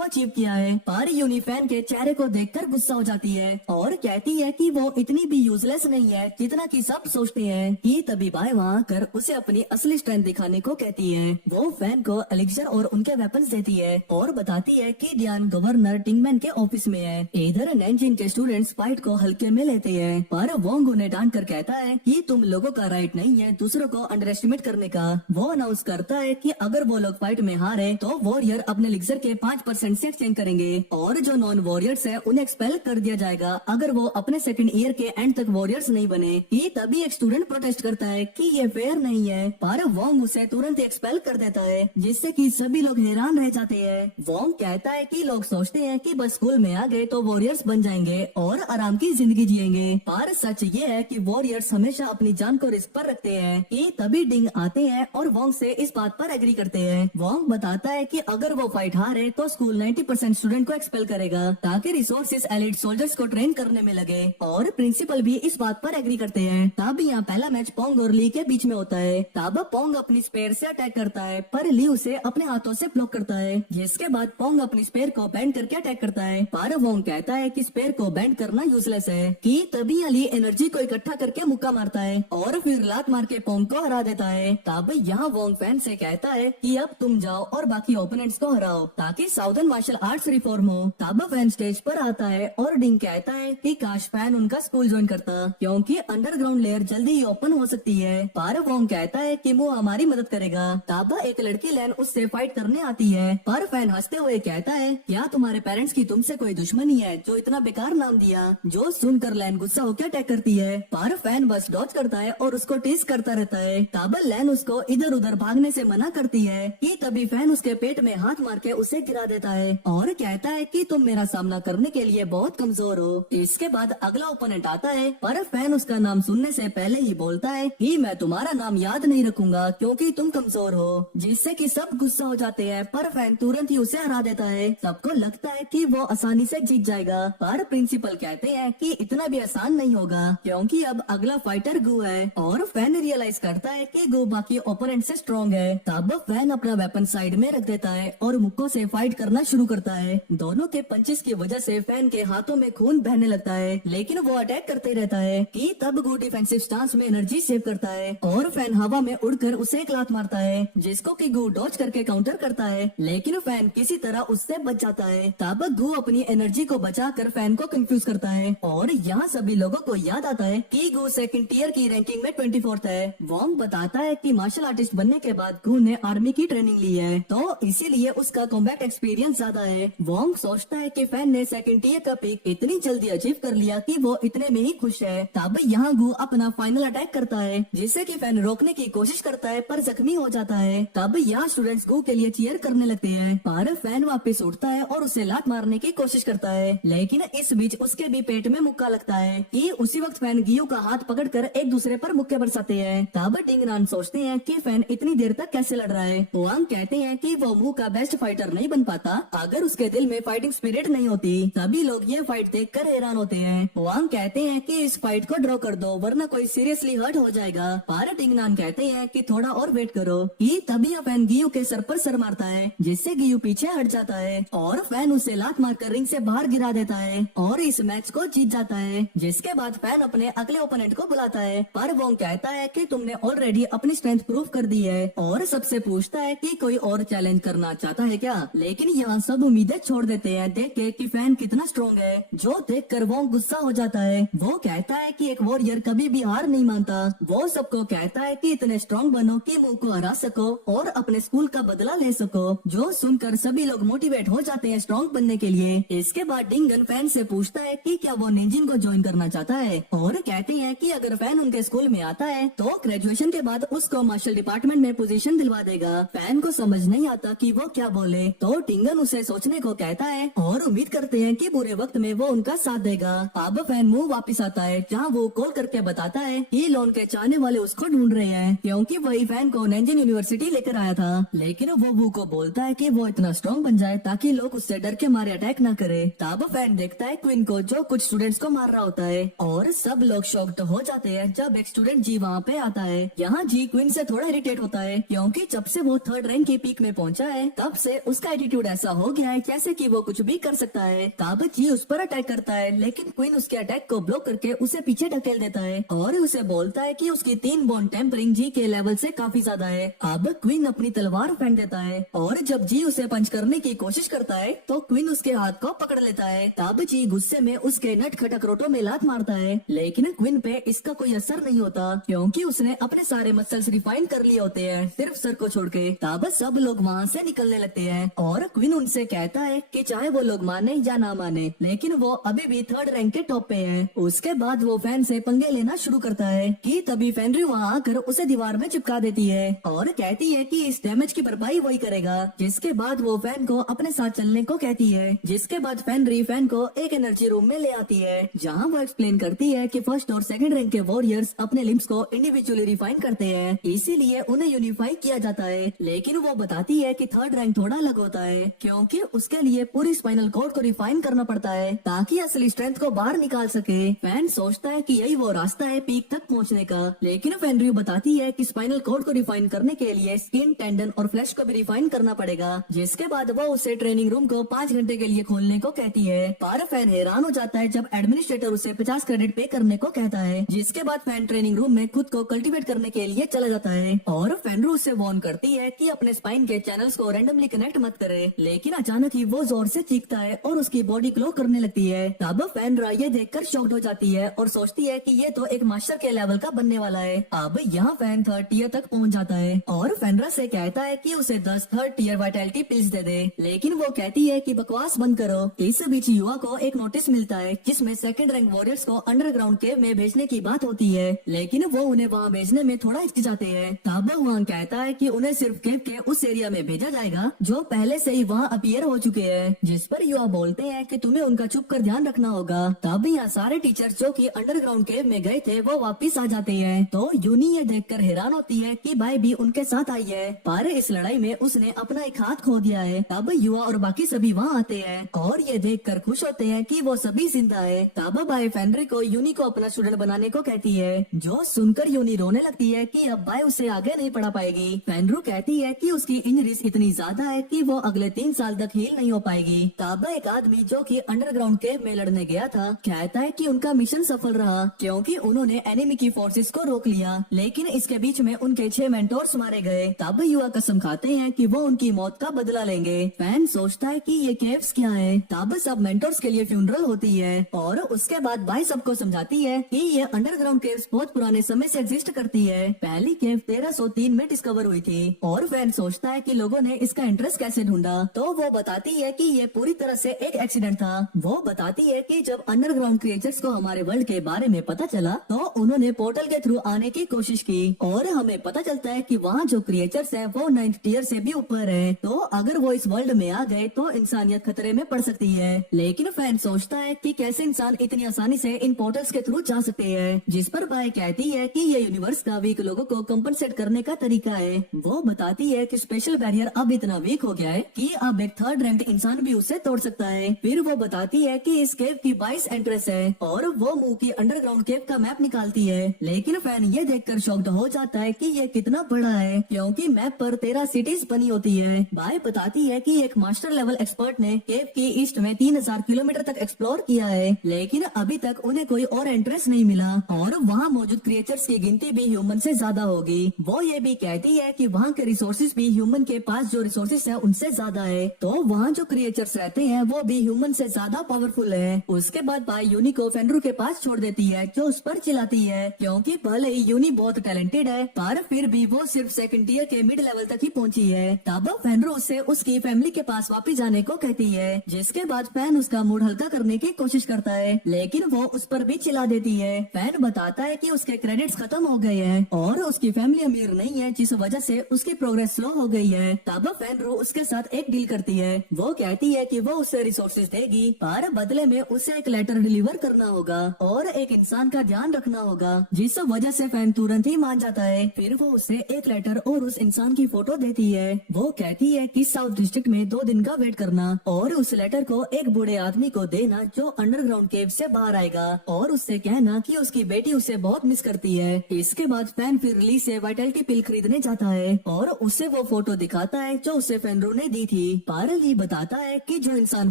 अचीव किया है। पर यूनी फैन के चेहरे को देखकर गुस्सा हो जाती है और कहती है कि वो इतनी भी यूजलेस नहीं है जितना कि सब सोचते हैं। कि तभी बाय वहाँ कर उसे अपनी असली स्ट्रेंथ दिखाने को कहती है। वो फैन को एलिक्सर और उनके वेपन्स देती है और बताती है कि ध्यान गवर्नर टिंगमैन के ऑफिस में है। इधर नैनजिन के स्टूडेंट्स फाइट को हल्के में लेते हैं, पर वोंग उन्हें डांट कर कहता है कि तुम लोगों का राइट नहीं है दूसरों को अंडर एस्टिमेट करने का। वो अनाउंस करता है कि अगर वो लोग फाइट में हारे तो वॉरियर अपने एलिक्सर के 5% से एक्सचेंज करेंगे और जो नॉन वॉरियर्स है उन्हें एक्सपेल कर दिया जाएगा अगर वो अपने सेकंड ईयर के एंड तक वॉरियर्स नहीं बने। कि तभी एक स्टूडेंट प्रोटेस्ट करता है कि ये फेयर नहीं है, पर वोंग उसे तुरंत एक्सपेल कर देता है जिससे कि सभी लोग हैरान रह जाते हैं। वोंग कहता है कि लोग सोचते हैं कि बस स्कूल में आ गए तो वॉरियर्स बन जाएंगे और आराम की जिंदगी जिएंगे, पर सच ये है कि वॉरियर्स हमेशा अपनी जान को रिस्क पर रखते हैं। कि तभी डिंग आते हैं और वोंग से इस बात पर एग्री करते हैं। वोंग बताता है कि अगर वो फाइट हारे तो स्कूल 90% स्टूडेंट को एक्सपेल करेगा ताकि रिसोर्सेज एलिट सोल्जर्स को ट्रेन करने में लगे और प्रिंसिपल भी इस बात पर एग्री करते हैं। तब यहाँ पहला मैच पोंग और ली के बीच में होता है। तब पोंग अपनी स्पेयर से अटैक करता है पर ली उसे अपने हाथों से ब्लॉक करता है, जिसके बाद पोंग अपनी स्पेयर को बैंड करके अटैक करता है, पर वोंग कहता है कि स्पेयर को बैंड करना यूजलेस है। कि तभी ली एनर्जी को इकट्ठा करके मुक्का मारता है और फिर लात मार के पोंग को हरा देता है। तब यहाँ वोंग फैन से कहता है कि अब तुम जाओ और बाकी ओपोनेंट्स को हराओ ताकि साउदर्न मार्शल आर्ट्स रिफॉर्म हो। तब फैन स्टेज पर आता है और डिंग कहता है कि काश फैन उनका स्कूल ज्वाइन करता क्योंकि अंडरग्राउंड लेयर जल्दी ही ओपन हो सकती है, पर वोंग कहता है कि वो हमारी मदद करेगा। तब एक लड़की लैन उससे फाइट करने आती है, पर फैन हंसते हुए कहता है क्या तुम्हारे पेरेंट्स की तुमसे कोई दुश्मनी है जो इतना बेकार नाम दिया। जो सुनकर लैन गुस्सा होकर अटैक करती है, पर फैन बस डॉज करता है और उसको टीज करता रहता है। तब लैन उसको इधर उधर भागने से मना करती है। कि तभी फैन उसके पेट में हाथ मार के उसे गिरा देता है और कहता है कि तुम मेरा सामना करने के लिए बहुत कमजोर हो। इसके बाद अगला ओपोनेंट आता है, पर फैन उसका नाम सुनने से पहले ही बोलता है कि मैं तुम्हारा नाम याद नहीं रखूंगा क्योंकि तुम कमजोर हो, जिससे कि सब गुस्सा हो जाते हैं। पर फैन तुरंत ही उसे हरा देता है। सबको लगता है कि वो आसानी से जीत जाएगा, पर प्रिंसिपल कहते हैं कि इतना भी आसान नहीं होगा क्योंकि अब अगला फाइटर गु है और फैन रियलाइज करता है कि गु बाकी ओपोनेंट से स्ट्रॉन्ग है। तब फैन अपना वेपन साइड में रख देता है और मुक्कों से फाइट करना शुरू करता है। दोनों के पंचेस की वजह से फैन के हाथों में खून बहने लगता है, लेकिन वो अटैक करते रहता है। कि तब गु डिफेंसिव स्टांस में एनर्जी सेव करता है और फैन हवा में उड़कर उसे एक लात मारता है, जिसको कि गु डॉज करके काउंटर करता है, लेकिन फैन किसी तरह उससे बच जाता है। तब गु अपनी एनर्जी को बचाकर फैन को कंफ्यूज करता है और यहाँ सभी लोगों को याद आता है कि गु सेकंड टियर की रैंकिंग में 24th है। वोंग बताता है कि मार्शल आर्टिस्ट बनने के बाद गु ने आर्मी की ट्रेनिंग ली है तो इसीलिए उसका कॉम्बैट एक्सपीरियंस ज्यादा है। वोंग सोचता है कि फैन ने सेकंड टियर का पिक इतनी जल्दी अचीव कर लिया कि वो इतने में ही खुश है। तब यहाँ गु अपना फाइनल अटैक करता है, जिससे कि फैन रोकने की कोशिश करता है पर जख्मी हो जाता है। तब यहाँ स्टूडेंट्स गु के लिए चीयर करने लगते हैं, पर फैन वापस उठता है और उसे लात मारने की कोशिश करता है, लेकिन इस बीच उसके भी पेट में मुक्का लगता है। कि उसी वक्त फैन गियो का हाथ पकड़कर एक दूसरे पर मुक्के बरसाते हैं। तब डिंगनान सोचते हैं कि फैन इतनी देर तक कैसे लड़ रहा है। वांग कहते हैं कि वो मुंह का बेस्ट फाइटर नहीं बन पाता अगर उसके दिल में फाइटिंग स्पिरिट नहीं होती। सभी लोग ये फाइट देखकर हैरान होते हैं। वांग कहते हैं कि इस फाइट को ड्रॉ कर दो वरना कोई सीरियसली हर्ट हो जाएगा, पर डिंगनान कहते हैं कि थोड़ा और वेट करो। कि तभी फैन गियो के सर पर सर मारता है, जिससे गियो पीछे हट जाता है और फैन उसे लात मारकर रिंग से बाहर गिरा देता है और इस मैच को जीत जाता है। जिसके बाद फैन अपने अगले ओपोनेंट को बुलाता है, पर वो कहता है कि तुमने ऑलरेडी अपनी स्ट्रेंथ प्रूव कर दी है और सबसे पूछता है कि कोई और चैलेंज करना चाहता है क्या। लेकिन यहाँ सब उम्मीदें छोड़ देते हैं देख के कि फैन कितना स्ट्रॉन्ग है, जो देखकर वो गुस्सा हो जाता है। वो कहता है कि एक वॉरियर कभी भी हार नहीं मानता। वो सबको कहता है कि इतने स्ट्रॉन्ग बनो कि मुंह को हरा सको और अपने स्कूल का बदला ले सको, जो सुनकर सभी लोग मोटिवेट हो जाते हैं स्ट्रॉन्ग बनने के लिए। इसके बाद डिंगन फैन से पूछता है कि क्या वो निंजिन को ज्वाइन करना चाहता है और कहते हैं कि अगर फैन उनके स्कूल में आता है तो ग्रेजुएशन के बाद उसको मार्शल डिपार्टमेंट में पोजीशन दिलवा देगा। फैन को समझ नहीं आता कि वो क्या बोले, तो टिंगन उसे सोचने को कहता है और उम्मीद करते हैं कि बुरे वक्त में वो उनका साथ देगा। अब फैन मुंह वापिस आता है, जहाँ वो कॉल करके बताता है कि लोन के चाहने वाले उसको ढूंढ रहे हैं क्योंकि वही फैन को नैनजिन यूनिवर्सिटी लेकर आया था। लेकिन वो वू को बोलता है कि वो इतना स्ट्रॉन्ग बन जाए ताकि लोग उससे डर के मारे अटैक न करे। तब फैन देखता है क्वीन को, जो कुछ स्टूडेंट्स को मार रहा होता है और सब लोग शॉक्ड हो जाते हैं जब एक स्टूडेंट जी वहाँ पे आता है। यहाँ जी क्वीन से थोड़ा इरिटेट होता है क्योंकि जब से वो थर्ड रैंक की पीक में पहुंचा है तब से उसका एटीट्यूड ऐसा हो गया है जैसे कि वो कुछ भी कर सकता है। तब जी उस पर अटैक करता है लेकिन क्वीन उसके अटैक को ब्लॉक करके उसे पीछे ढकेल देता है और उसे बोलता है कि उसकी 3 बॉन्ड टेम्परिंग जी के लेवल से काफी ज्यादा है। अब क्वीन अपनी तलवार फेंक देता है और जब जी उसे पंच करने की कोशिश करता है तो क्वीन उसके हाथ को पकड़ लेता है। तब जी गुस्से में उसके नटखट अखरोटों में लात मारता है लेकिन क्वीन पे इसका कोई असर नहीं होता क्योंकि उसने अपने सारे मसल्स रिफाइन कर लिए होते हैं सिर्फ सर को छोड़ के। तब सब लोग वहाँ से निकलने लगते हैं और क्वीन उनसे कहता है कि चाहे वो लोग माने या ना माने लेकिन वो अभी भी थर्ड रैंक के टॉप पे है। उसके बाद वो फैन से पंगे लेना शुरू करता है कि तभी फेनरी वहाँ आकर उसे दीवार में चिपका देती है और कहती है कि इस डैमेज की भरपाई वही करेगा। जिसके बाद वो फैन को अपने साथ चलने को कहती है। जिसके बाद फेनरी फैन को एक एनर्जी रूम में ले आती है जहाँ वो एक्सप्लेन करती है कि फर्स्ट और सेकंड रैंक के वॉरियर्स अपने लिम्स को इंडिविजुअली रिफाइन करते हैं इसीलिए उन्हें यूनिफाई किया जाता है। लेकिन वो बताती है कि थर्ड रैंक थोड़ा अलग होता है क्योंकि उसके लिए पूरी स्पाइनल कॉर्ड को रिफाइन करना पड़ता है ताकि असली स्ट्रेंथ को बाहर निकाल सके। फैन सोचता है कि यही वो रास्ता है पीक तक पहुंचने का लेकिन फेनरी बताती है कि स्पाइनल कॉर्ड को रिफाइन करने के लिए स्किन, टेंडन और फ्लैश को भी रिफाइन करना पड़ेगा। जिसके बाद वो उसे ट्रेनिंग रूम को 5 घंटे के लिए खोलने को कहती है। पर फैन हैरान हो जाता है जब एडमिनिस्ट्रेटर उसे 50 क्रेडिट पे करने को कहता है। जिसके बाद फैन ट्रेनिंग रूम में खुद को कल्टीवेट करने के लिए चला जाता है और फेनरू उसे वार्न करती है कि अपने स्पाइन के चैनल्स को रैंडमली कनेक्ट मत करे। लेकिन अचानक ही वो जोर से चीखता है और उसकी बॉडी ग्लो करने लगती है। तब फेनरा ये देखकर शॉक्ड हो जाती है और सोचती है कि ये तो एक मास्टर के लेवल का बनने वाला है। अब यहाँ फैन 3rd टियर तक पहुँच जाता है और फेनरा से कहता है कि उसे 10 3rd टियर वाइटैलिटी पिल्स दे दे लेकिन वो कहती है कि बकवास बंद करो। इस बीच युवा को एक नोटिस मिलता है जिसमें सेकंड रैंक वॉरियर्स को अंडरग्राउंड केव में भेजने की बात होती है लेकिन वो उन्हें वहाँ भेजने में थोड़ा हिचकिचाते हैं। तब वहाँ कहता है कि उन्हें सिर्फ केव के उस एरिया में भेजा जाएगा जो पहले से ही वहाँ अपीयर हो चुके हैं। जिस पर युवा बोलते हैं कि तुम्हें उनका छुप कर ध्यान रखना होगा। तब यहाँ सारे टीचर्स जो कि अंडरग्राउंड केव में गए थे वो वापस आ जाते हैं तो यूनी ये देखकर हैरान होती है कि भाई भी उनके साथ आई है पर इस लड़ाई में उसने अपना एक हाथ खो दिया है। तब युवा और बाकी सभी वहाँ आते हैं और ये देखकर खुश होते हैं कि वो सभी जिंदा है। तब भाई फेनरी को यूनी को अपना स्टूडेंट बनाने को कहती है जो सुनकर यूनी रोने लगती है कि अब भाई उसे आगे नहीं पढ़ा पाएगी। फेनरू कहती है कि उसकी इंजरीज इतनी ज्यादा है कि वो अगले 3 साल तक हील नहीं हो पाएगी। तब एक आदमी जो कि अंडरग्राउंड केव में लड़ने गया था कहता है कि उनका मिशन सफल रहा क्योंकि उन्होंने एनिमी की फोर्सेस को रोक लिया लेकिन इसके बीच में उनके 6 मेंटोर्स मारे गए। तब युवा कसम खाते हैं कि वो उनकी मौत का बदला लेंगे। फैन सोचता है कि ये केव्स क्या है। तब सब मेंटोर्स के लिए फ्यूनरल होती है और उसके बाद भाई सबको समझाती है कि ये अंडरग्राउंड केव्स बहुत पुराने समय से एग्जिस्ट करती है। पहली केव 1303 में डिस्कवर हुई थी और फैन सोचता है कि लोगों ने इसका इंटरेस्ट कैसे ढूंढा तो वो बताती है कि ये पूरी तरह से एक एक्सीडेंट था। वो बताती है कि जब अंडरग्राउंड क्रिएचर्स को हमारे वर्ल्ड के बारे में पता चला तो उन्होंने पोर्टल के थ्रू आने की कोशिश की और हमें पता चलता है कि वहाँ जो क्रिएचर्स हैं वो 9th टियर से भी ऊपर है तो अगर वो इस वर्ल्ड में आ गए तो इंसानियत खतरे में पड़ सकती है। लेकिन फैन सोचता है कि कैसे इंसान इतनी आसानी से इन पोर्टल्स के थ्रू जा सकते हैं। जिस पर भाई कहती है कि ये यूनिवर्स का वीक लोगों को कंपनसेट करने का तरीका है। वो बताती है कि स्पेशल बैरियर अब इतना वीक हो गया है कि अब एक 3rd रैंक इंसान भी उसे तोड़ सकता है। फिर वो बताती है कि इस केव की 22 एंट्रेंस है और वो मुंह की अंडरग्राउंड केव का मैप निकालती है। लेकिन फैन ये देखकर शॉक्ड हो जाता है कि ये कितना बड़ा है क्योंकि मैप पर 13 सिटीज बनी होती है। बाय बताती है कि एक मास्टर लेवल एक्सपर्ट ने केव के ईस्ट में 3000 किलोमीटर तक एक्सप्लोर किया है लेकिन अभी तक उन्हें कोई और एंट्रेंस नहीं मिला और वहाँ मौजूद क्रिएचर्स की गिनती भी ह्यूमन से ज्यादा होगी। वो ये भी कहती है कि वहाँ के रिसोर्सेज भी ह्यूमन के पास जो रिसोर्सेज है उनसे ज्यादा है तो वहाँ जो क्रिएचर्स रहते हैं वो भी ह्यूमन से ज्यादा पावरफुल है। उसके बाद भाई यूनी को फेनरू के पास छोड़ देती है जो उस पर चिल्लाती है क्योंकि भले ही यूनी बहुत टैलेंटेड है पर फिर भी वो सिर्फ 2nd टियर के मिड लेवल तक ही पहुंची है। तब फेनरू उससे उसकी फैमिली के पास वापस जाने को कहती है जिसके बाद फैन उसका मूड हल्का करने की कोशिश करता है लेकिन वो उस पर भी चिल्ला देती है। फैन बताता है कि उसके क्रेडिट्स खत्म हो गए हैं और उसकी फैमिली अमीर नहीं है जिस वजह से उसकी प्रोग्रेस स्लो हो गई है। तब फेनरू उसके साथ एक डील करती है। वो कहती है कि वो उसे रिसोर्सेज देगी पर बदले में उसे एक लेटर डिलीवर करना होगा और एक इंसान का ध्यान रखना होगा जिस वजह से फैन तुरंत ही मान जाता है। फिर वो उसे एक लेटर और उस इंसान की फोटो देती है। वो कहती है कि साउथ डिस्ट्रिक्ट में 2 दिन का वेट करना और उस लेटर को एक बूढ़े आदमी को देना जो अंडरग्राउंड अंडरग्राउंड केव से बाहर आएगा और उससे कहना कि उसकी बेटी उसे बहुत मिस करती है। इसके बाद फैन फिर ली से वाइटलिटी पिल खरीदने जाता है और उससे वो फोटो दिखाता है जो उसे फेनरू ने दी थी। पर ली बताता है कि जो इंसान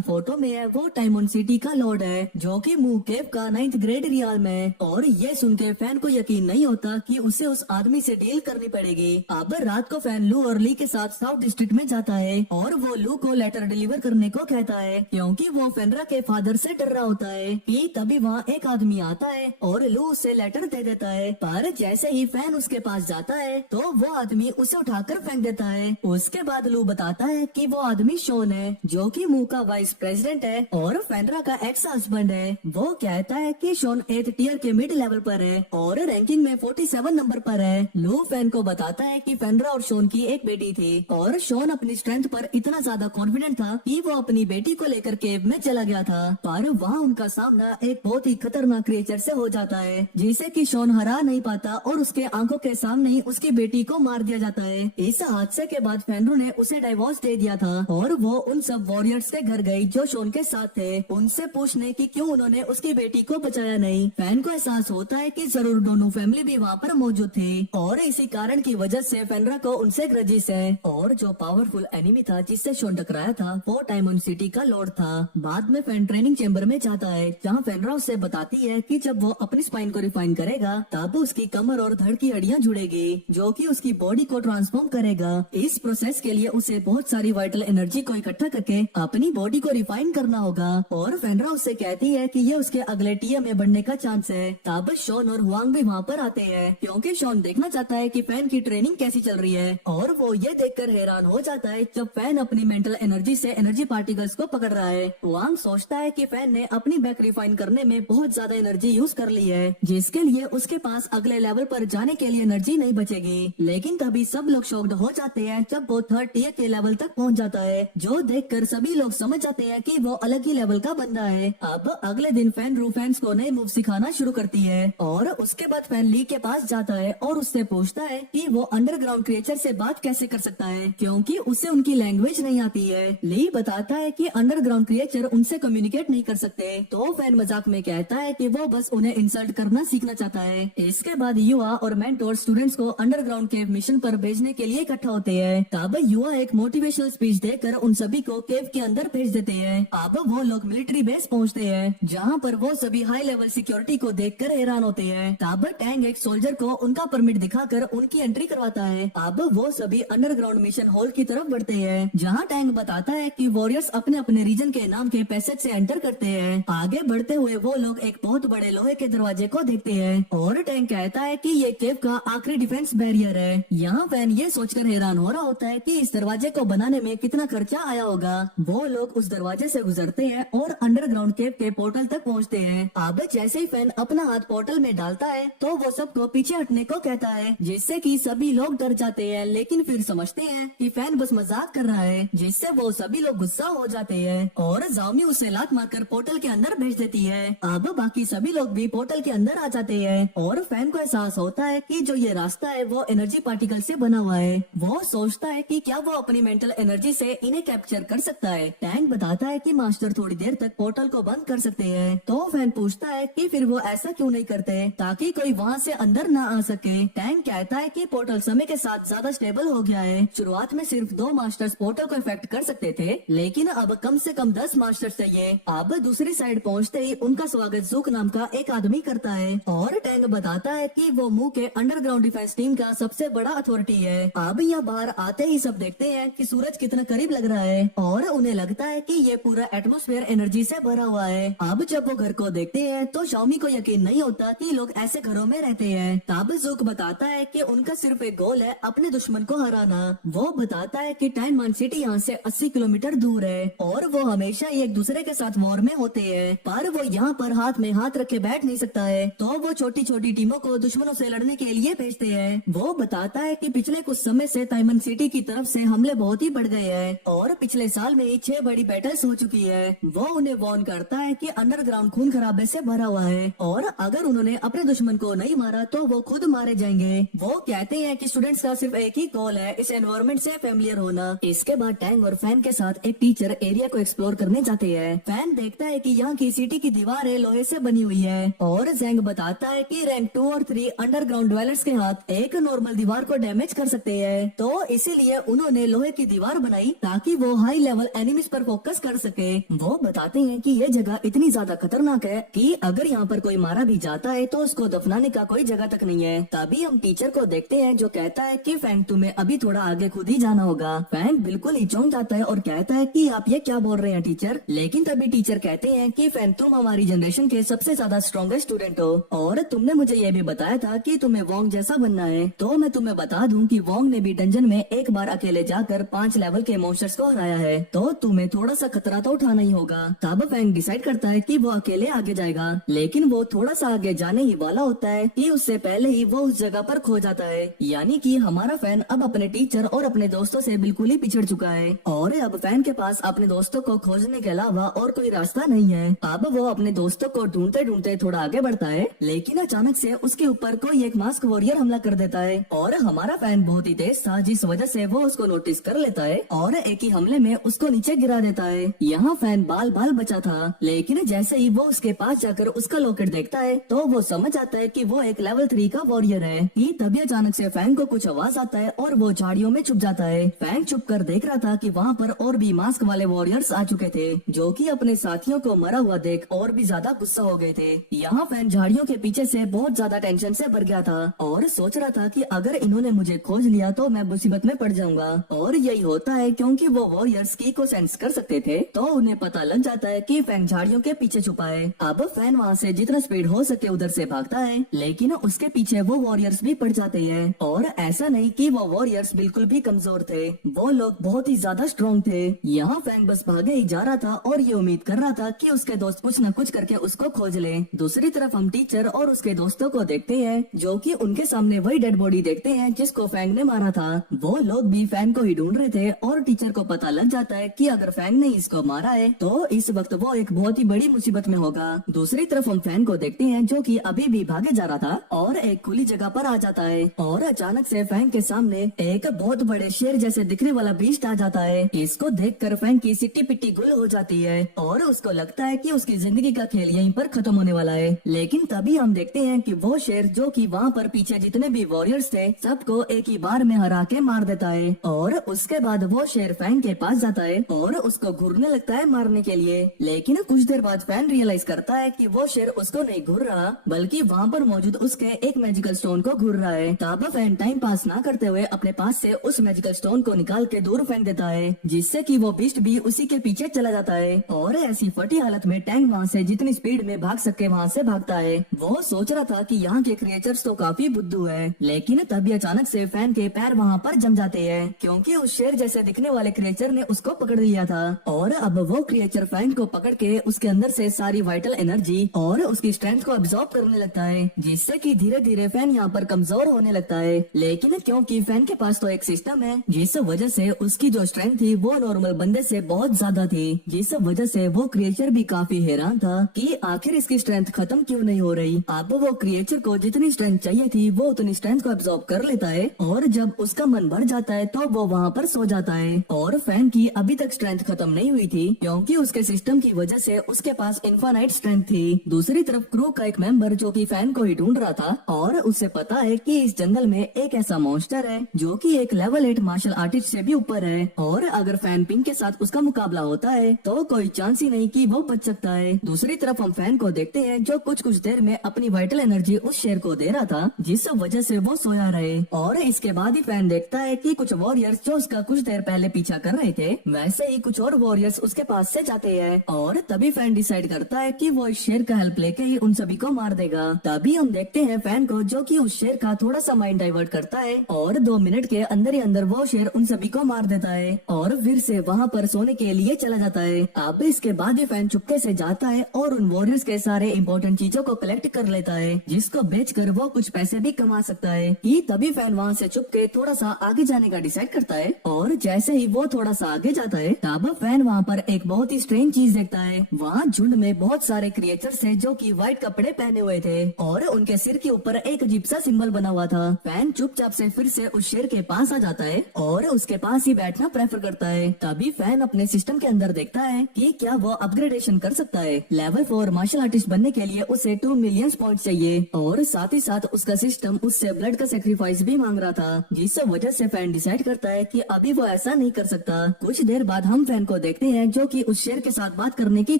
फोटो में है वो डायमंड सिटी का लॉर्ड है जो कि मू केव का 9th ग्रेड रियाल में। और ये सुन के फैन को यकीन नहीं होता कि उसे उस आदमी से डील करनी पड़ेगी। अब रात को फैन लू और ली के साथ साउथ डिस्ट्रिक्ट में जाता है और वो लू को लेटर डिलीवर करने को कहता है क्योंकि वो फेनरा के फादर से डर रहा होता है कि तभी वहाँ एक आदमी आता है और लू उसे लेटर दे देता है। पर जैसे ही फैन उसके पास जाता है तो वो आदमी उसे उठाकर फेंक देता है। उसके बाद लू बताता है कि वो आदमी शॉन है जो कि मू का वाइस प्रेसिडेंट है और फेनरा का एक्स हस्बैंड है। वो कहता है कि शॉन 8th टियर के मिड लेवल पर है और रैंकिंग में 47 नंबर पर है। लू फैन को बताता है कि फेनरा और शॉन की एक बेटी थी और शॉन अपनी स्ट्रेंथ पर इतना ज्यादा कॉन्फिडेंट था कि वो अपनी बेटी को लेकर केव में चला गया था। पर वहाँ उनका सामना एक बहुत ही खतरनाक क्रिएचर से हो जाता है जिसे कि शॉन हरा नहीं पाता और उसके आंखों के सामने ही उसकी बेटी को मार दिया जाता है। इस हादसे के बाद फेनरू ने उसे डाइवोर्स दे दिया था और वो उन सब वॉरियर्स के घर गई जो शॉन के साथ थे उनसे पूछने की क्यों उन्होंने उसकी बेटी को बचाया नहीं। फैन को एहसास होता है कि जरूर दोनों फैमिली भी वहाँ पर मौजूद थी और इसी कारण की वजह से फेनरा को उनसे ग्रजिश है। और जो पावरफुल एनिमी था जिससे शॉन टकराया था वो डायमंड सिटी का लॉर्ड था। बाद में फैन ट्रेनिंग चेंबर में जाता है जहाँ फेनरा उससे बताती है कि जब वो अपनी स्पाइन को रिफाइन करेगा तब उसकी कमर और धड़ की हड्डियां जुड़ेगी जो कि उसकी बॉडी को ट्रांसफॉर्म करेगा। इस प्रोसेस के लिए उसे बहुत सारी वाइटल एनर्जी को इकट्ठा करके अपनी बॉडी को रिफाइन करना होगा। और फेनरा उससे कहती है कि ये उसके अगले टीएम में बढ़ने का चांस है। तब शॉन और हुआंग भी वहाँ पर आते हैं क्योंकि शॉन देखना चाहता है कि फैन की ट्रेनिंग कैसी चल रही है और वो ये देखकर हैरान हो जाता है जब फैन अपनी मेंटल एनर्जी से एनर्जी पार्टिकल्स को पकड़ रहा है। हुआंग सोचता है कि फैन ने अपनी बैक रिफाइन करने में बहुत ज्यादा एनर्जी यूज कर ली है जिसके लिए उसके पास अगले लेवल पर जाने के लिए एनर्जी नहीं बचेगी। लेकिन तभी सब लोग शॉक्ड हो जाते हैं जब वो 3rd टियर के लेवल तक पहुंच जाता है जो देखकर सभी लोग समझ जाते हैं कि वो अलग ही लेवल का बंदा है। अब अगले दिन फैन रू फैंस को नए मूव सिखाना शुरू करती है और उसके बाद फैन ली के पास जाता है और उससे पूछता है कि वो अंडरग्राउंड क्रिएचर से बात कैसे कर सकता है क्योंकि उसे उनकी लैंग्वेज नहीं आती है। ली बताता है कि अंडरग्राउंड क्रिएचर उनसे कम्युनिकेट नहीं कर सकते तो फैन मजाक में कहता है कि वो बस उन्हें इंसल्ट करना सीखना चाहता है। इसके बाद युवा और मेंटोर स्टूडेंट्स को अंडरग्राउंड केव मिशन पर भेजने के लिए इकट्ठा होते हैं। तब युवा एक मोटिवेशनल स्पीच देकर उन सभी को केव के अंदर भेज देते हैं। अब वो लोग मिलिट्री बेस पहुंचते हैं जहां पर वो सभी हाई लेवल सिक्योरिटी को देखकर हैरान होते हैं। तब टैंग एक सोल्जर को उनका परमिट दिखाकर उनकी एंट्री करवाता है। अब वो सभी अंडरग्राउंड मिशन हॉल की तरफ बढ़ते हैं जहां टैंग बताता है कि वॉरियर्स अपने अपने रीजन के नाम के पैसेज से एंटर करते हैं। आगे बढ़ते हुए वो लोग एक बहुत बड़े लोहे के दरवाजे को देखते हैं और टैंग कहता है कि ये केव का आखिरी डिफेंस बैरियर है। यहाँ फैन ये सोचकर हैरान हो रहा होता है कि इस दरवाजे को बनाने में कितना खर्चा आया होगा। वो लोग उस दरवाजे से गुजरते हैं और अंडरग्राउंड केव के पोर्टल तक पहुँचते हैं। अब जैसे ही फैन अपना हाथ पोर्टल में डालता है तो वो सबको पीछे हटने को कहता है जिससे कि सभी लोग डर जाते हैं लेकिन फिर समझते हैं कि फैन बस मजाक कर रहा है जिससे वो सभी लोग गुस्सा हो जाते हैं और जाओमी उसे लात मारकर पोर्टल के अंदर भेज देती है। अब बाकी सभी लोग भी पोर्टल के अंदर आ जाते हैं और फैन को एहसास होता है कि जो ये रास्ता है वो एनर्जी पार्टिकल से बना हुआ है। वो सोचता है कि क्या वो अपनी मेंटल एनर्जी से इन्हें कैप्चर कर सकता है। टैंक बताता है कि मास्टर थोड़ी देर तक पोर्टल को बंद कर सकते हैं तो फैन पूछता है कि फिर वो ऐसा क्यों नहीं करते ताकि कोई वहाँ से अंदर न आ सके। टैंक कहता है कि पोर्टल समय के साथ ज्यादा स्टेबल हो गया है। शुरुआत में सिर्फ 2 मास्टर्स पोर्टल को इफेक्ट कर सकते थे लेकिन अब कम से कम 10 मास्टर्स चाहिए। अब दूसरी साइड पहुँचते ही उनका स्वागत जूक नाम का एक आदमी करता है और टैंक बताता है कि वो मू के अंडरग्राउंड डिफेंस टीम का सबसे बड़ा अथॉरिटी है। अब यहाँ बाहर आते ही सब देखते हैं कि सूरज कितना करीब लग रहा है और उन्हें लगता है कि ये पूरा एटमॉस्फेयर एनर्जी से भरा हुआ है। अब जब वो घर को देखते हैं तो शाओमी को यकीन नहीं होता कि लोग ऐसे घरों में रहते हैं। तब जूक बताता है कि उनका सिर्फ एक गोल है अपने दुश्मन को हराना। वो बताता है कि डायमंड सिटी यहाँ से 80 किलोमीटर दूर है और वो हमेशा एक दूसरे के साथ वॉर में होते हैं पर वो यहाँ पर हाथ में हाथ रखे बैठ नहीं सकता है तो वो छोटी छोटी टीमों को दुश्मनों से लड़ने के लिए भेजते हैं। वो बताता है कि पिछले कुछ समय से डायमंड सिटी की तरफ से हमले बहुत ही बढ़ गए हैं और पिछले साल में ही 6 बड़ी बैटल्स हो चुकी है। वो उन्हें वार्न करता है कि अंडरग्राउंड खून खराबे से भरा हुआ है और अगर उन्होंने अपने दुश्मन को नहीं मारा तो वो खुद मारे जाएंगे। वो कहते हैं कि स्टूडेंट्स का सिर्फ एक ही गोल है इस एनवायरनमेंट से फेमिलियर होना। इसके बाद टैंग और फैन के साथ एक टीचर एरिया को एक्सप्लोर करने जाते हैं। फैन देखता है कि यहाँ की सिटी की दीवारें लोहे से बनी हुई है और जैंग बताता है कि रैंक 2 और 3 अंडरग्राउंड ड्वेलर्स के हाथ एक नॉर्मल दीवार को डैमेज कर सकते हैं, तो इसीलिए उन्होंने लोहे की दीवार बनाई ताकि वो हाई लेवल एनिमीज पर फोकस कर सके। वो बताते हैं कि ये जगह इतनी ज्यादा खतरनाक है कि अगर यहाँ पर कोई मारा भी जाता है तो उसको दफनाने का कोई जगह तक नहीं है। तभी हम टीचर को देखते हैं जो कहता है कि फैंग तुम्हें अभी थोड़ा आगे खुद ही जाना होगा। फैंग बिल्कुल ही चौंक जाता है और कहता है कि आप ये क्या बोल रहे हैं टीचर। लेकिन तभी टीचर कहते हैं कि फैंग तुम हमारी जनरेशन के सबसे ज्यादा स्ट्रॉन्गेस्ट स्टूडेंट हो और तुमने मुझे ये भी बताया था कि तुम्हें वोंग जैसा बनना है। तो मैं तुम्हें बता दूं कि वोंग ने भी डंजन में एक बार अकेले जाकर 5 लेवल के मॉन्स्टर्स को हराया है, तो तुम्हें थोड़ा सा खतरा तो उठाना ही होगा। तब फैंग डिसाइड करता है कि वो अकेले आगे जाएगा, लेकिन वो थोड़ा सा आगे जाने ही वाला होता है कि उससे पहले ही वो उस जगह पर खो जाता है। यानी कि हमारा फैन अब अपने टीचर और अपने दोस्तों से बिल्कुल ही पिछड़ चुका है और अब फैन के पास अपने दोस्तों को खोजने के अलावा और कोई रास्ता नहीं है। अब वो अपने दोस्तों को ढूंढते ढूंढते थोड़ा आगे बढ़ता है, लेकिन अचानक से उसके ऊपर कोई एक मास्क वॉरियर हमला कर देता है और हमारा फैन बहुत ही तेज था जिस वजह से वो उसको नोटिस कर लेता है और एक ही हमले में उसको नीचे गिरा देता है। यहाँ फैन बाल बाल बचा था, लेकिन जैसे ही वो उसके पास जाकर उसका लॉकेट देखता है तो वो समझ आता है कि वो एक लेवल 3 का वॉरियर है। कि तभी अचानक से फैन को कुछ आवाज आता है और वो झाड़ियों में छुप जाता है। फैन छुप कर देख रहा था कि वहाँ पर और भी मास्क वाले वॉरियर्स आ चुके थे जो कि अपने साथियों को मरा हुआ देख और भी ज्यादा गुस्सा हो गए थे। यहाँ फैन झाड़ियों के पीछे से बहुत ज्यादा टेंशन से भर गया था और सोच रहा था कि अगर इन्होंने मुझे खोज लिया तो मैं मुसीबत में पड़ जाऊंगा। और यही होता है क्योंकि वो वॉरियर्स की को सेंस कर सकते थे, तो उन्हें पता लग जाता है कि फैन झाड़ियों के पीछे छुपा है। अब फैन वहाँ से जितना स्पीड हो सके उधर से भागता है, लेकिन उसके पीछे वो वॉरियर्स भी पड़ जाते हैं। और ऐसा नहीं कि वो वॉरियर्स बिल्कुल भी कमजोर थे, वो लोग बहुत ही ज्यादा स्ट्रॉन्ग थे। यहाँ फैन बस भागे ही जा रहा था और ये उम्मीद कर रहा था कि उसके दोस्त कुछ न कुछ करके उसको खोज ले। दूसरी तरफ हम टीचर और उसके दोस्तों को देखते हैं जो कि उनके सामने वही डेड बॉडी देखते हैं जिसको फैंग ने मारा था। वो लोग भी फैंग को ही ढूंढ रहे थे और टीचर को पता लग जाता है कि अगर फैंग ने इसको मारा है तो इस वक्त वो एक बहुत ही बड़ी मुसीबत में होगा। दूसरी तरफ हम फैंग को देखते हैं जो कि अभी भी भागे जा रहा था और एक खुली जगह पर आ जाता है और अचानक से फैंग के सामने एक बहुत बड़े शेर जैसे दिखने वाला बीस्ट आ जाता है। इसको देखकर फैंग की सिट्टी पिट्टी गुल हो जाती है और उसको लगता है कि उसकी जिंदगी का खेल यहीं पर खत्म होने वाला है। लेकिन तभी हम देखते हैं कि वो शेर जो कि वहाँ पर पीछे जितने भी वॉरियर्स थे सबको एक ही बार में हरा के मार देता है और उसके बाद वो शेर फैंग के पास जाता है और उसको घूरने लगता है मारने के लिए। लेकिन कुछ देर बाद फैन रियलाइज करता है कि वो शेर उसको नहीं घूर रहा बल्कि वहाँ पर मौजूद उसके एक मैजिकल स्टोन को घूर रहा है। तब फैन टाइम पास ना करते हुए अपने पास से उस मैजिकल स्टोन को निकाल के दूर फेंक देता है, जिससे कि वो बीस्ट भी उसी के पीछे चला जाता है और ऐसी फटी हालत में टैंक वहाँ से जितनी स्पीड में भाग सके वहाँ से भागता है। वो सोच रहा था कि यहाँ के क्रिएचर्स तो काफी बुद्धू है, लेकिन तभी अचानक से फैन के पैर वहाँ पर जम जाते हैं क्योंकि उस शेर जैसे दिखने वाले क्रिएचर ने उसको पकड़ लिया था और अब वो क्रिएचर फैन को पकड़ के उसके अंदर से सारी वाइटल एनर्जी और उसकी स्ट्रेंथ को अब्सॉर्ब करने लगता है, जिससे कि धीरे धीरे फैन यहाँ पर कमजोर होने लगता है। लेकिन क्योंकि फैन के पास तो एक सिस्टम है जिस वजह से उसकी जो स्ट्रेंथ थी वो नॉर्मल बंदे से बहुत ज्यादा थी, जिस वजह से वो क्रिएचर भी काफी हैरान था कि आखिर इसकी स्ट्रेंथ खत्म क्यों नहीं हो रही। अब वो क्रिएचर को जितनी स्ट्रेंथ चाहिए थी वो उतनी स्ट्रेंथ को अब्सॉर्ब कर लेता है और जब उसका मन भर जाता है तो वो वहाँ पर सो जाता है। और फैन की अभी तक स्ट्रेंथ खत्म नहीं हुई थी क्योंकि उसके सिस्टम की वजह से उसके पास इनफाइनाइट स्ट्रेंथ थी। दूसरी तरफ क्रू का एक मेंबर जो कि फैन को ही ढूंढ रहा था और उसे पता है कि इस जंगल में एक ऐसा मॉन्स्टर है जो कि एक लेवल 8 मार्शल आर्टिस्ट से भी ऊपर है और अगर फैन पिंक के साथ उसका मुकाबला होता है तो कोई चांस ही नहीं कि वो बच सकता है। दूसरी तरफ हम फैन को देखते हैं जो कुछ देर में अपनी वाइटल एनर्जी उस शेर को दे रहा था जिस वजह से वो सोया रहे। और इसके बाद ही फैन देखता है कि कुछ वॉरियर्स जो उसका कुछ देर पहले पीछा कर रहे थे वैसे ही कुछ और वॉरियर्स उसके पास से जाते हैं और तभी फैन डिसाइड करता है कि वो इस शेर का हेल्प लेके ही उन सभी को मार देगा। तभी हम देखते हैं फैन को जो कि उस शेर का थोड़ा सा माइंड डाइवर्ट करता है और 2 मिनट के अंदर ही अंदर वो शेर उन सभी को मार देता है और फिर से वहाँ पर सोने के लिए चला जाता है। अब इसके बाद ही फैन चुपके से जाता है और उन वॉरियर्स के सारे इम्पोर्टेंट चीजों को कलेक्ट कर लेता है जिसको बेचकर वो कुछ पैसे भी कमा सकता है। कि तभी फैन वहाँ से चुपके थोड़ा सा आगे जाने का डिसाइड करता है और जैसे ही वो थोड़ा सा आगे जाता है तब फैन वहाँ पर एक बहुत ही स्ट्रेंज चीज देखता है। वहाँ झुंड में बहुत सारे क्रिएचर्स थे जो कि व्हाइट कपड़े पहने हुए थे और उनके सिर के ऊपर एक अजीब सा सिंबल बना हुआ था। फैन चुपचाप से फिर से उस शेर के पास आ जाता है और उसके पास ही बैठना प्रेफर करता है। तभी फैन अपने सिस्टम के अंदर देखता है कि क्या वो अपग्रेडेशन रोशन कर सकता है। लेवल 4 मार्शल आर्टिस्ट बनने के लिए उसे 2 मिलियन पॉइंट चाहिए और साथ ही साथ उसका सिस्टम उससे ब्लड का सेक्रीफाइस भी मांग रहा था, जिस वजह से फैन डिसाइड करता है कि अभी वो ऐसा नहीं कर सकता। कुछ देर बाद हम फैन को देखते हैं जो कि उस शेर के साथ बात करने की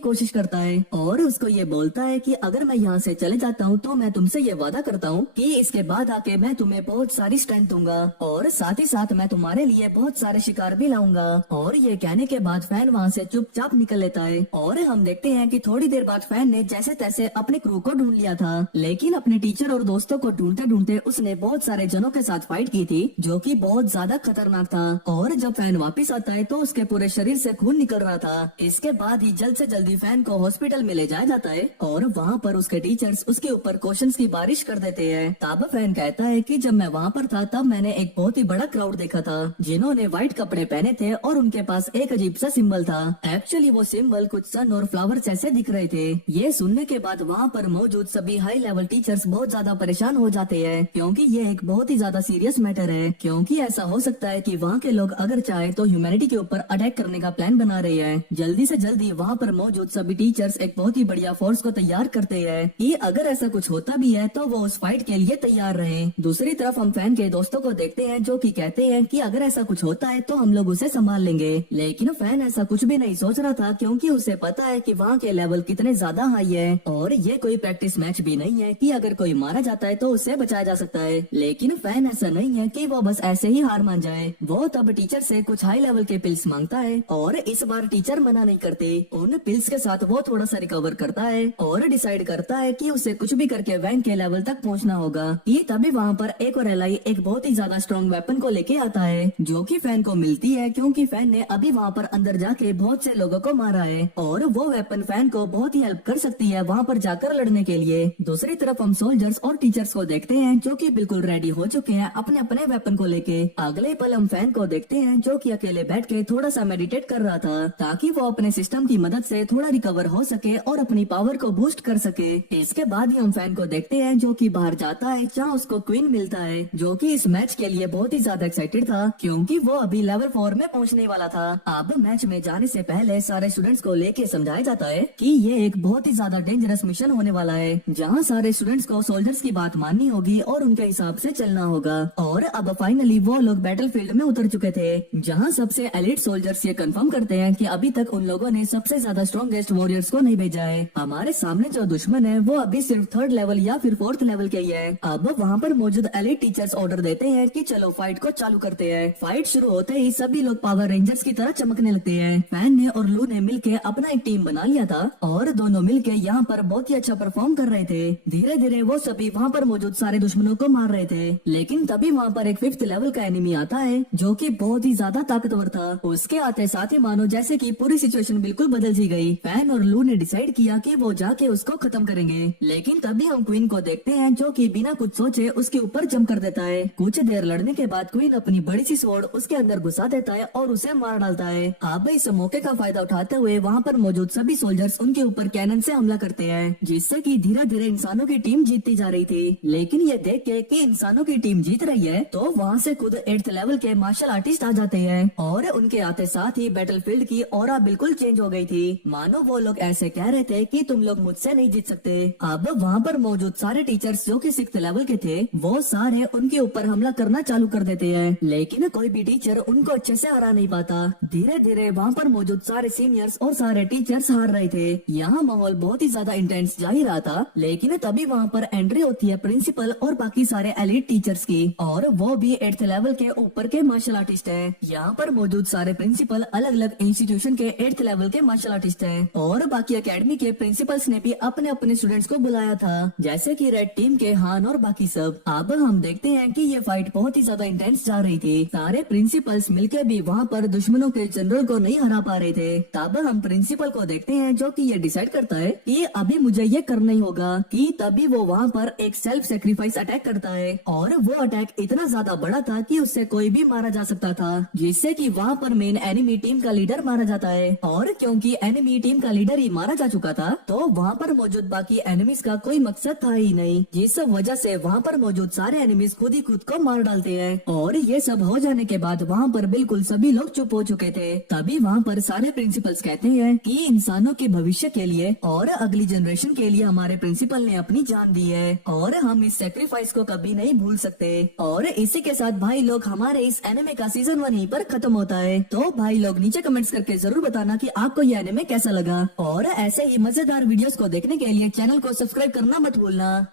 कोशिश करता है और उसको ये बोलता है कि अगर मैं यहाँ से चले जाता हूँ तो मैं तुमसे ये वादा करता हूँ कि इसके बाद आके मैं तुम्हें बहुत सारी स्ट्रेंथ दूंगा और साथ ही साथ मैं तुम्हारे लिए बहुत सारे शिकार भी लाऊंगा। और ये कहने के बाद फैन वहाँ से चुपचाप निकल लेता है और हम देखते हैं कि थोड़ी देर बाद फैन ने जैसे तैसे अपने क्रू को ढूंढ लिया था, लेकिन अपने टीचर और दोस्तों को ढूंढते ढूंढते उसने बहुत सारे जनों के साथ फाइट की थी जो कि बहुत ज्यादा खतरनाक था। और जब फैन वापस आता है तो उसके पूरे शरीर से खून निकल रहा था। इसके बाद ही जल्द से जल्दी फैन को हॉस्पिटल में ले जाया जाता है और वहाँ पर उसके टीचर्स उसके ऊपर क्वेश्चंस की बारिश कर देते हैं। तब फैन कहता है कि जब मैं वहाँ पर था तब मैंने एक बहुत ही बड़ा क्राउड देखा था जिन्होंने व्हाइट कपड़े पहने थे और उनके पास एक अजीब सा सिंबल था। एक्चुअली वो सिंबल कुछ सन और फ्लावर जैसे दिख रहे थे। ये सुनने के बाद वहाँ पर मौजूद सभी हाई लेवल टीचर्स बहुत ज्यादा परेशान हो जाते हैं क्योंकि ये एक बहुत ही ज्यादा सीरियस मैटर है, क्योंकि ऐसा हो सकता है कि वहाँ के लोग अगर चाहे तो ह्यूमैनिटी के ऊपर अटैक करने का प्लान बना रहे हैं। जल्दी से जल्दी वहाँ पर मौजूद सभी टीचर्स एक बहुत ही बढ़िया फोर्स को तैयार करते हैं कि अगर ऐसा कुछ होता भी है तो वो उस फाइट के लिए तैयार रहे। दूसरी तरफ हम फैन के दोस्तों को देखते हैं जो कि कहते हैं कि अगर ऐसा कुछ होता है तो हम लोग उसे संभाल लेंगे, लेकिन फैन ऐसा कुछ भी नहीं सोच रहा था क्योंकि उसे पता है कि वहाँ के लेवल कितने ज्यादा हाई है और ये कोई प्रैक्टिस मैच भी नहीं है कि अगर कोई मारा जाता है तो उसे बचाया जा सकता है। लेकिन फैन ऐसा नहीं है कि वो बस ऐसे ही हार मान जाए। वो तब टीचर से कुछ हाई लेवल के पिल्स मांगता है और इस बार टीचर मना नहीं करते। उन पिल्स के साथ वो थोड़ा सा रिकवर करता है और डिसाइड करता है कि उसे कुछ भी करके वैन के लेवल तक पहुंचना होगा। ये तभी वहाँ पर एक और एलाई एक बहुत ही ज्यादा स्ट्रॉन्ग वेपन को लेके आता है जो कि फैन को मिलती है क्योंकि फैन ने अभी वहाँ पर अंदर जाके बहुत से लोगों को मारा है और वो वेपन फैन को बहुत ही हेल्प कर सकती है वहाँ पर जाकर लड़ने के लिए। दूसरी तरफ हम सोल्जर्स और टीचर्स को देखते हैं जो कि बिल्कुल रेडी हो चुके हैं अपने अपने वेपन को लेके। अगले पल हम फैन को देखते हैं जो कि अकेले बैठ के थोड़ा सा मेडिटेट कर रहा था ताकि वो अपने सिस्टम की मदद से थोड़ा रिकवर हो सके और अपनी पावर को बूस्ट कर सके। इसके बाद ही हम फैन को देखते हैं जो कि बाहर जाता है जहाँ उसको क्वीन मिलता है जो कि इस मैच के लिए बहुत ही ज्यादा एक्साइटेड था क्योंकि वो अभी लेवल 4 में पहुंचने वाला था। अब मैच में जाने से पहले सारे स्टूडेंट्स को लेके समझाया जाता है कि ये एक बहुत ही ज्यादा डेंजरस मिशन होने वाला है जहाँ सारे स्टूडेंट्स को सोल्जर्स की बात माननी होगी और उनके हिसाब से चलना होगा। और अब फाइनली वो लोग बैटलफील्ड में उतर चुके थे जहाँ सबसे एलिट सोल्जर्स ये कंफर्म करते हैं कि अभी तक उन लोगों ने सबसे ज्यादा स्ट्रॉन्गेस्ट वॉरियर्स को नहीं भेजा है। हमारे सामने जो दुश्मन है वो अभी सिर्फ 3rd लेवल या फिर 4th लेवल के ही है। अब वहाँ पर मौजूद एलिट टीचर्स ऑर्डर देते हैं कि चलो फाइट को चालू करते हैं। फाइट शुरू होते ही सभी लोग पावर रेंजर्स की तरह चमकने लगते हैं। फैन ने और लू ने मिलके अपना एक टीम बना लिया था और दोनों मिलके यहाँ पर बहुत ही अच्छा परफॉर्म कर रहे थे। धीरे धीरे वो सभी वहाँ पर मौजूद सारे दुश्मनों को मार रहे थे, लेकिन तभी वहाँ पर एक 5th लेवल का एनिमी आता है जो कि बहुत ही ज्यादा ताकतवर था। उसके आते साथ ही मानो जैसे कि पूरी सिचुएशन बिल्कुल बदल सी गई। फैन और लू ने डिसाइड किया कि वो जाके उसको खत्म करेंगे, लेकिन तभी हम क्वीन को देखते हैं जो कि बिना कुछ सोचे उसके ऊपर जंप कर देता है। कुछ देर लड़ने के बाद क्वीन अपनी बड़ी सी स्वॉर्ड उसके अंदर घुसा देता है और उसे मार डालता है। अब इस मौके का फायदा उठाते हुए वहाँ पर मौजूद सभी सोल्जर्स उनके ऊपर कैनन से हमला करते हैं जिससे कि धीरे धीरे इंसानों की टीम जीतती जा रही थी। लेकिन ये देख के कि इंसानों की टीम जीत रही है तो वहाँ से खुद 8th लेवल के मार्शल आर्टिस्ट आ जाते हैं और उनके आते साथ ही बैटलफील्ड की ऑरा बिल्कुल चेंज हो गई थी। मानो वो लोग ऐसे कह रहे थे कि तुम लोग मुझसे नहीं जीत सकते। अब वहाँ पर मौजूद सारे टीचर्स जो कि 6th लेवल के थे वो सारे उनके ऊपर हमला करना चालू कर देते हैं, लेकिन कोई भी टीचर उनको अच्छे से हरा नहीं पाता। धीरे धीरे वहाँ पर मौजूद सारे सीनियर्स और सारे टीचर्स हार रहे थे। यहाँ माहौल बहुत ही ज्यादा इंटेंस जा ही रहा था, लेकिन तभी वहाँ पर एंट्री होती है प्रिंसिपल और बाकी सारे एलिट टीचर्स की और वो भी 8th लेवल के ऊपर के मार्शल आर्टिस्ट हैं। यहाँ पर मौजूद सारे प्रिंसिपल अलग अलग इंस्टीट्यूशन के 8th लेवल के मार्शल आर्टिस्ट हैं और बाकी एकेडमी के प्रिंसिपल्स ने भी अपने अपने स्टूडेंट्स को बुलाया था जैसे कि रेड टीम के हान और बाकी सब। अब हम देखते हैं कि ये फाइट बहुत ही ज्यादा इंटेंस जा रही थी। सारे प्रिंसिपल्स मिलकर भी वहाँ पर दुश्मनों के जनरल को नहीं हरा पा रहे थे। तब हम प्रिंसिपल को देखते हैं जो कि ये डिसाइड करता है कि अभी मुझे ये करना ही होगा कि तभी वो वहाँ पर एक सेल्फ सेक्रीफाइस अटैक करता है और वो अटैक इतना ज्यादा बड़ा था कि उससे कोई भी मारा जा सकता था, जिससे कि वहाँ पर मेन एनिमी टीम का लीडर मारा जाता है। और क्योंकि एनिमी टीम का लीडर ही मारा जा चुका था तो वहाँ पर मौजूद बाकी एनिमीज का कोई मकसद था ही नहीं, जिस वजह से वहाँ पर मौजूद सारे एनिमीज खुद ही खुद को मार डालते हैं। और ये सब हो जाने के बाद वहाँ पर बिल्कुल सभी लोग चुप हो चुके थे। तभी वहाँ पर सारे प्रिंसिपल्स कहते हैं कि इन इंसानों के भविष्य के लिए और अगली जनरेशन के लिए हमारे प्रिंसिपल ने अपनी जान दी है और हम इस सेक्रीफाइस को कभी नहीं भूल सकते। और इसी के साथ भाई लोग हमारे इस एनिमे का सीजन 1 यहीं पर खत्म होता है। तो भाई लोग नीचे कमेंट्स करके जरूर बताना कि आपको ये एनिमे कैसा लगा और ऐसे ही मजेदार वीडियोस को देखने के लिए चैनल को सब्सक्राइब करना मत भूलना।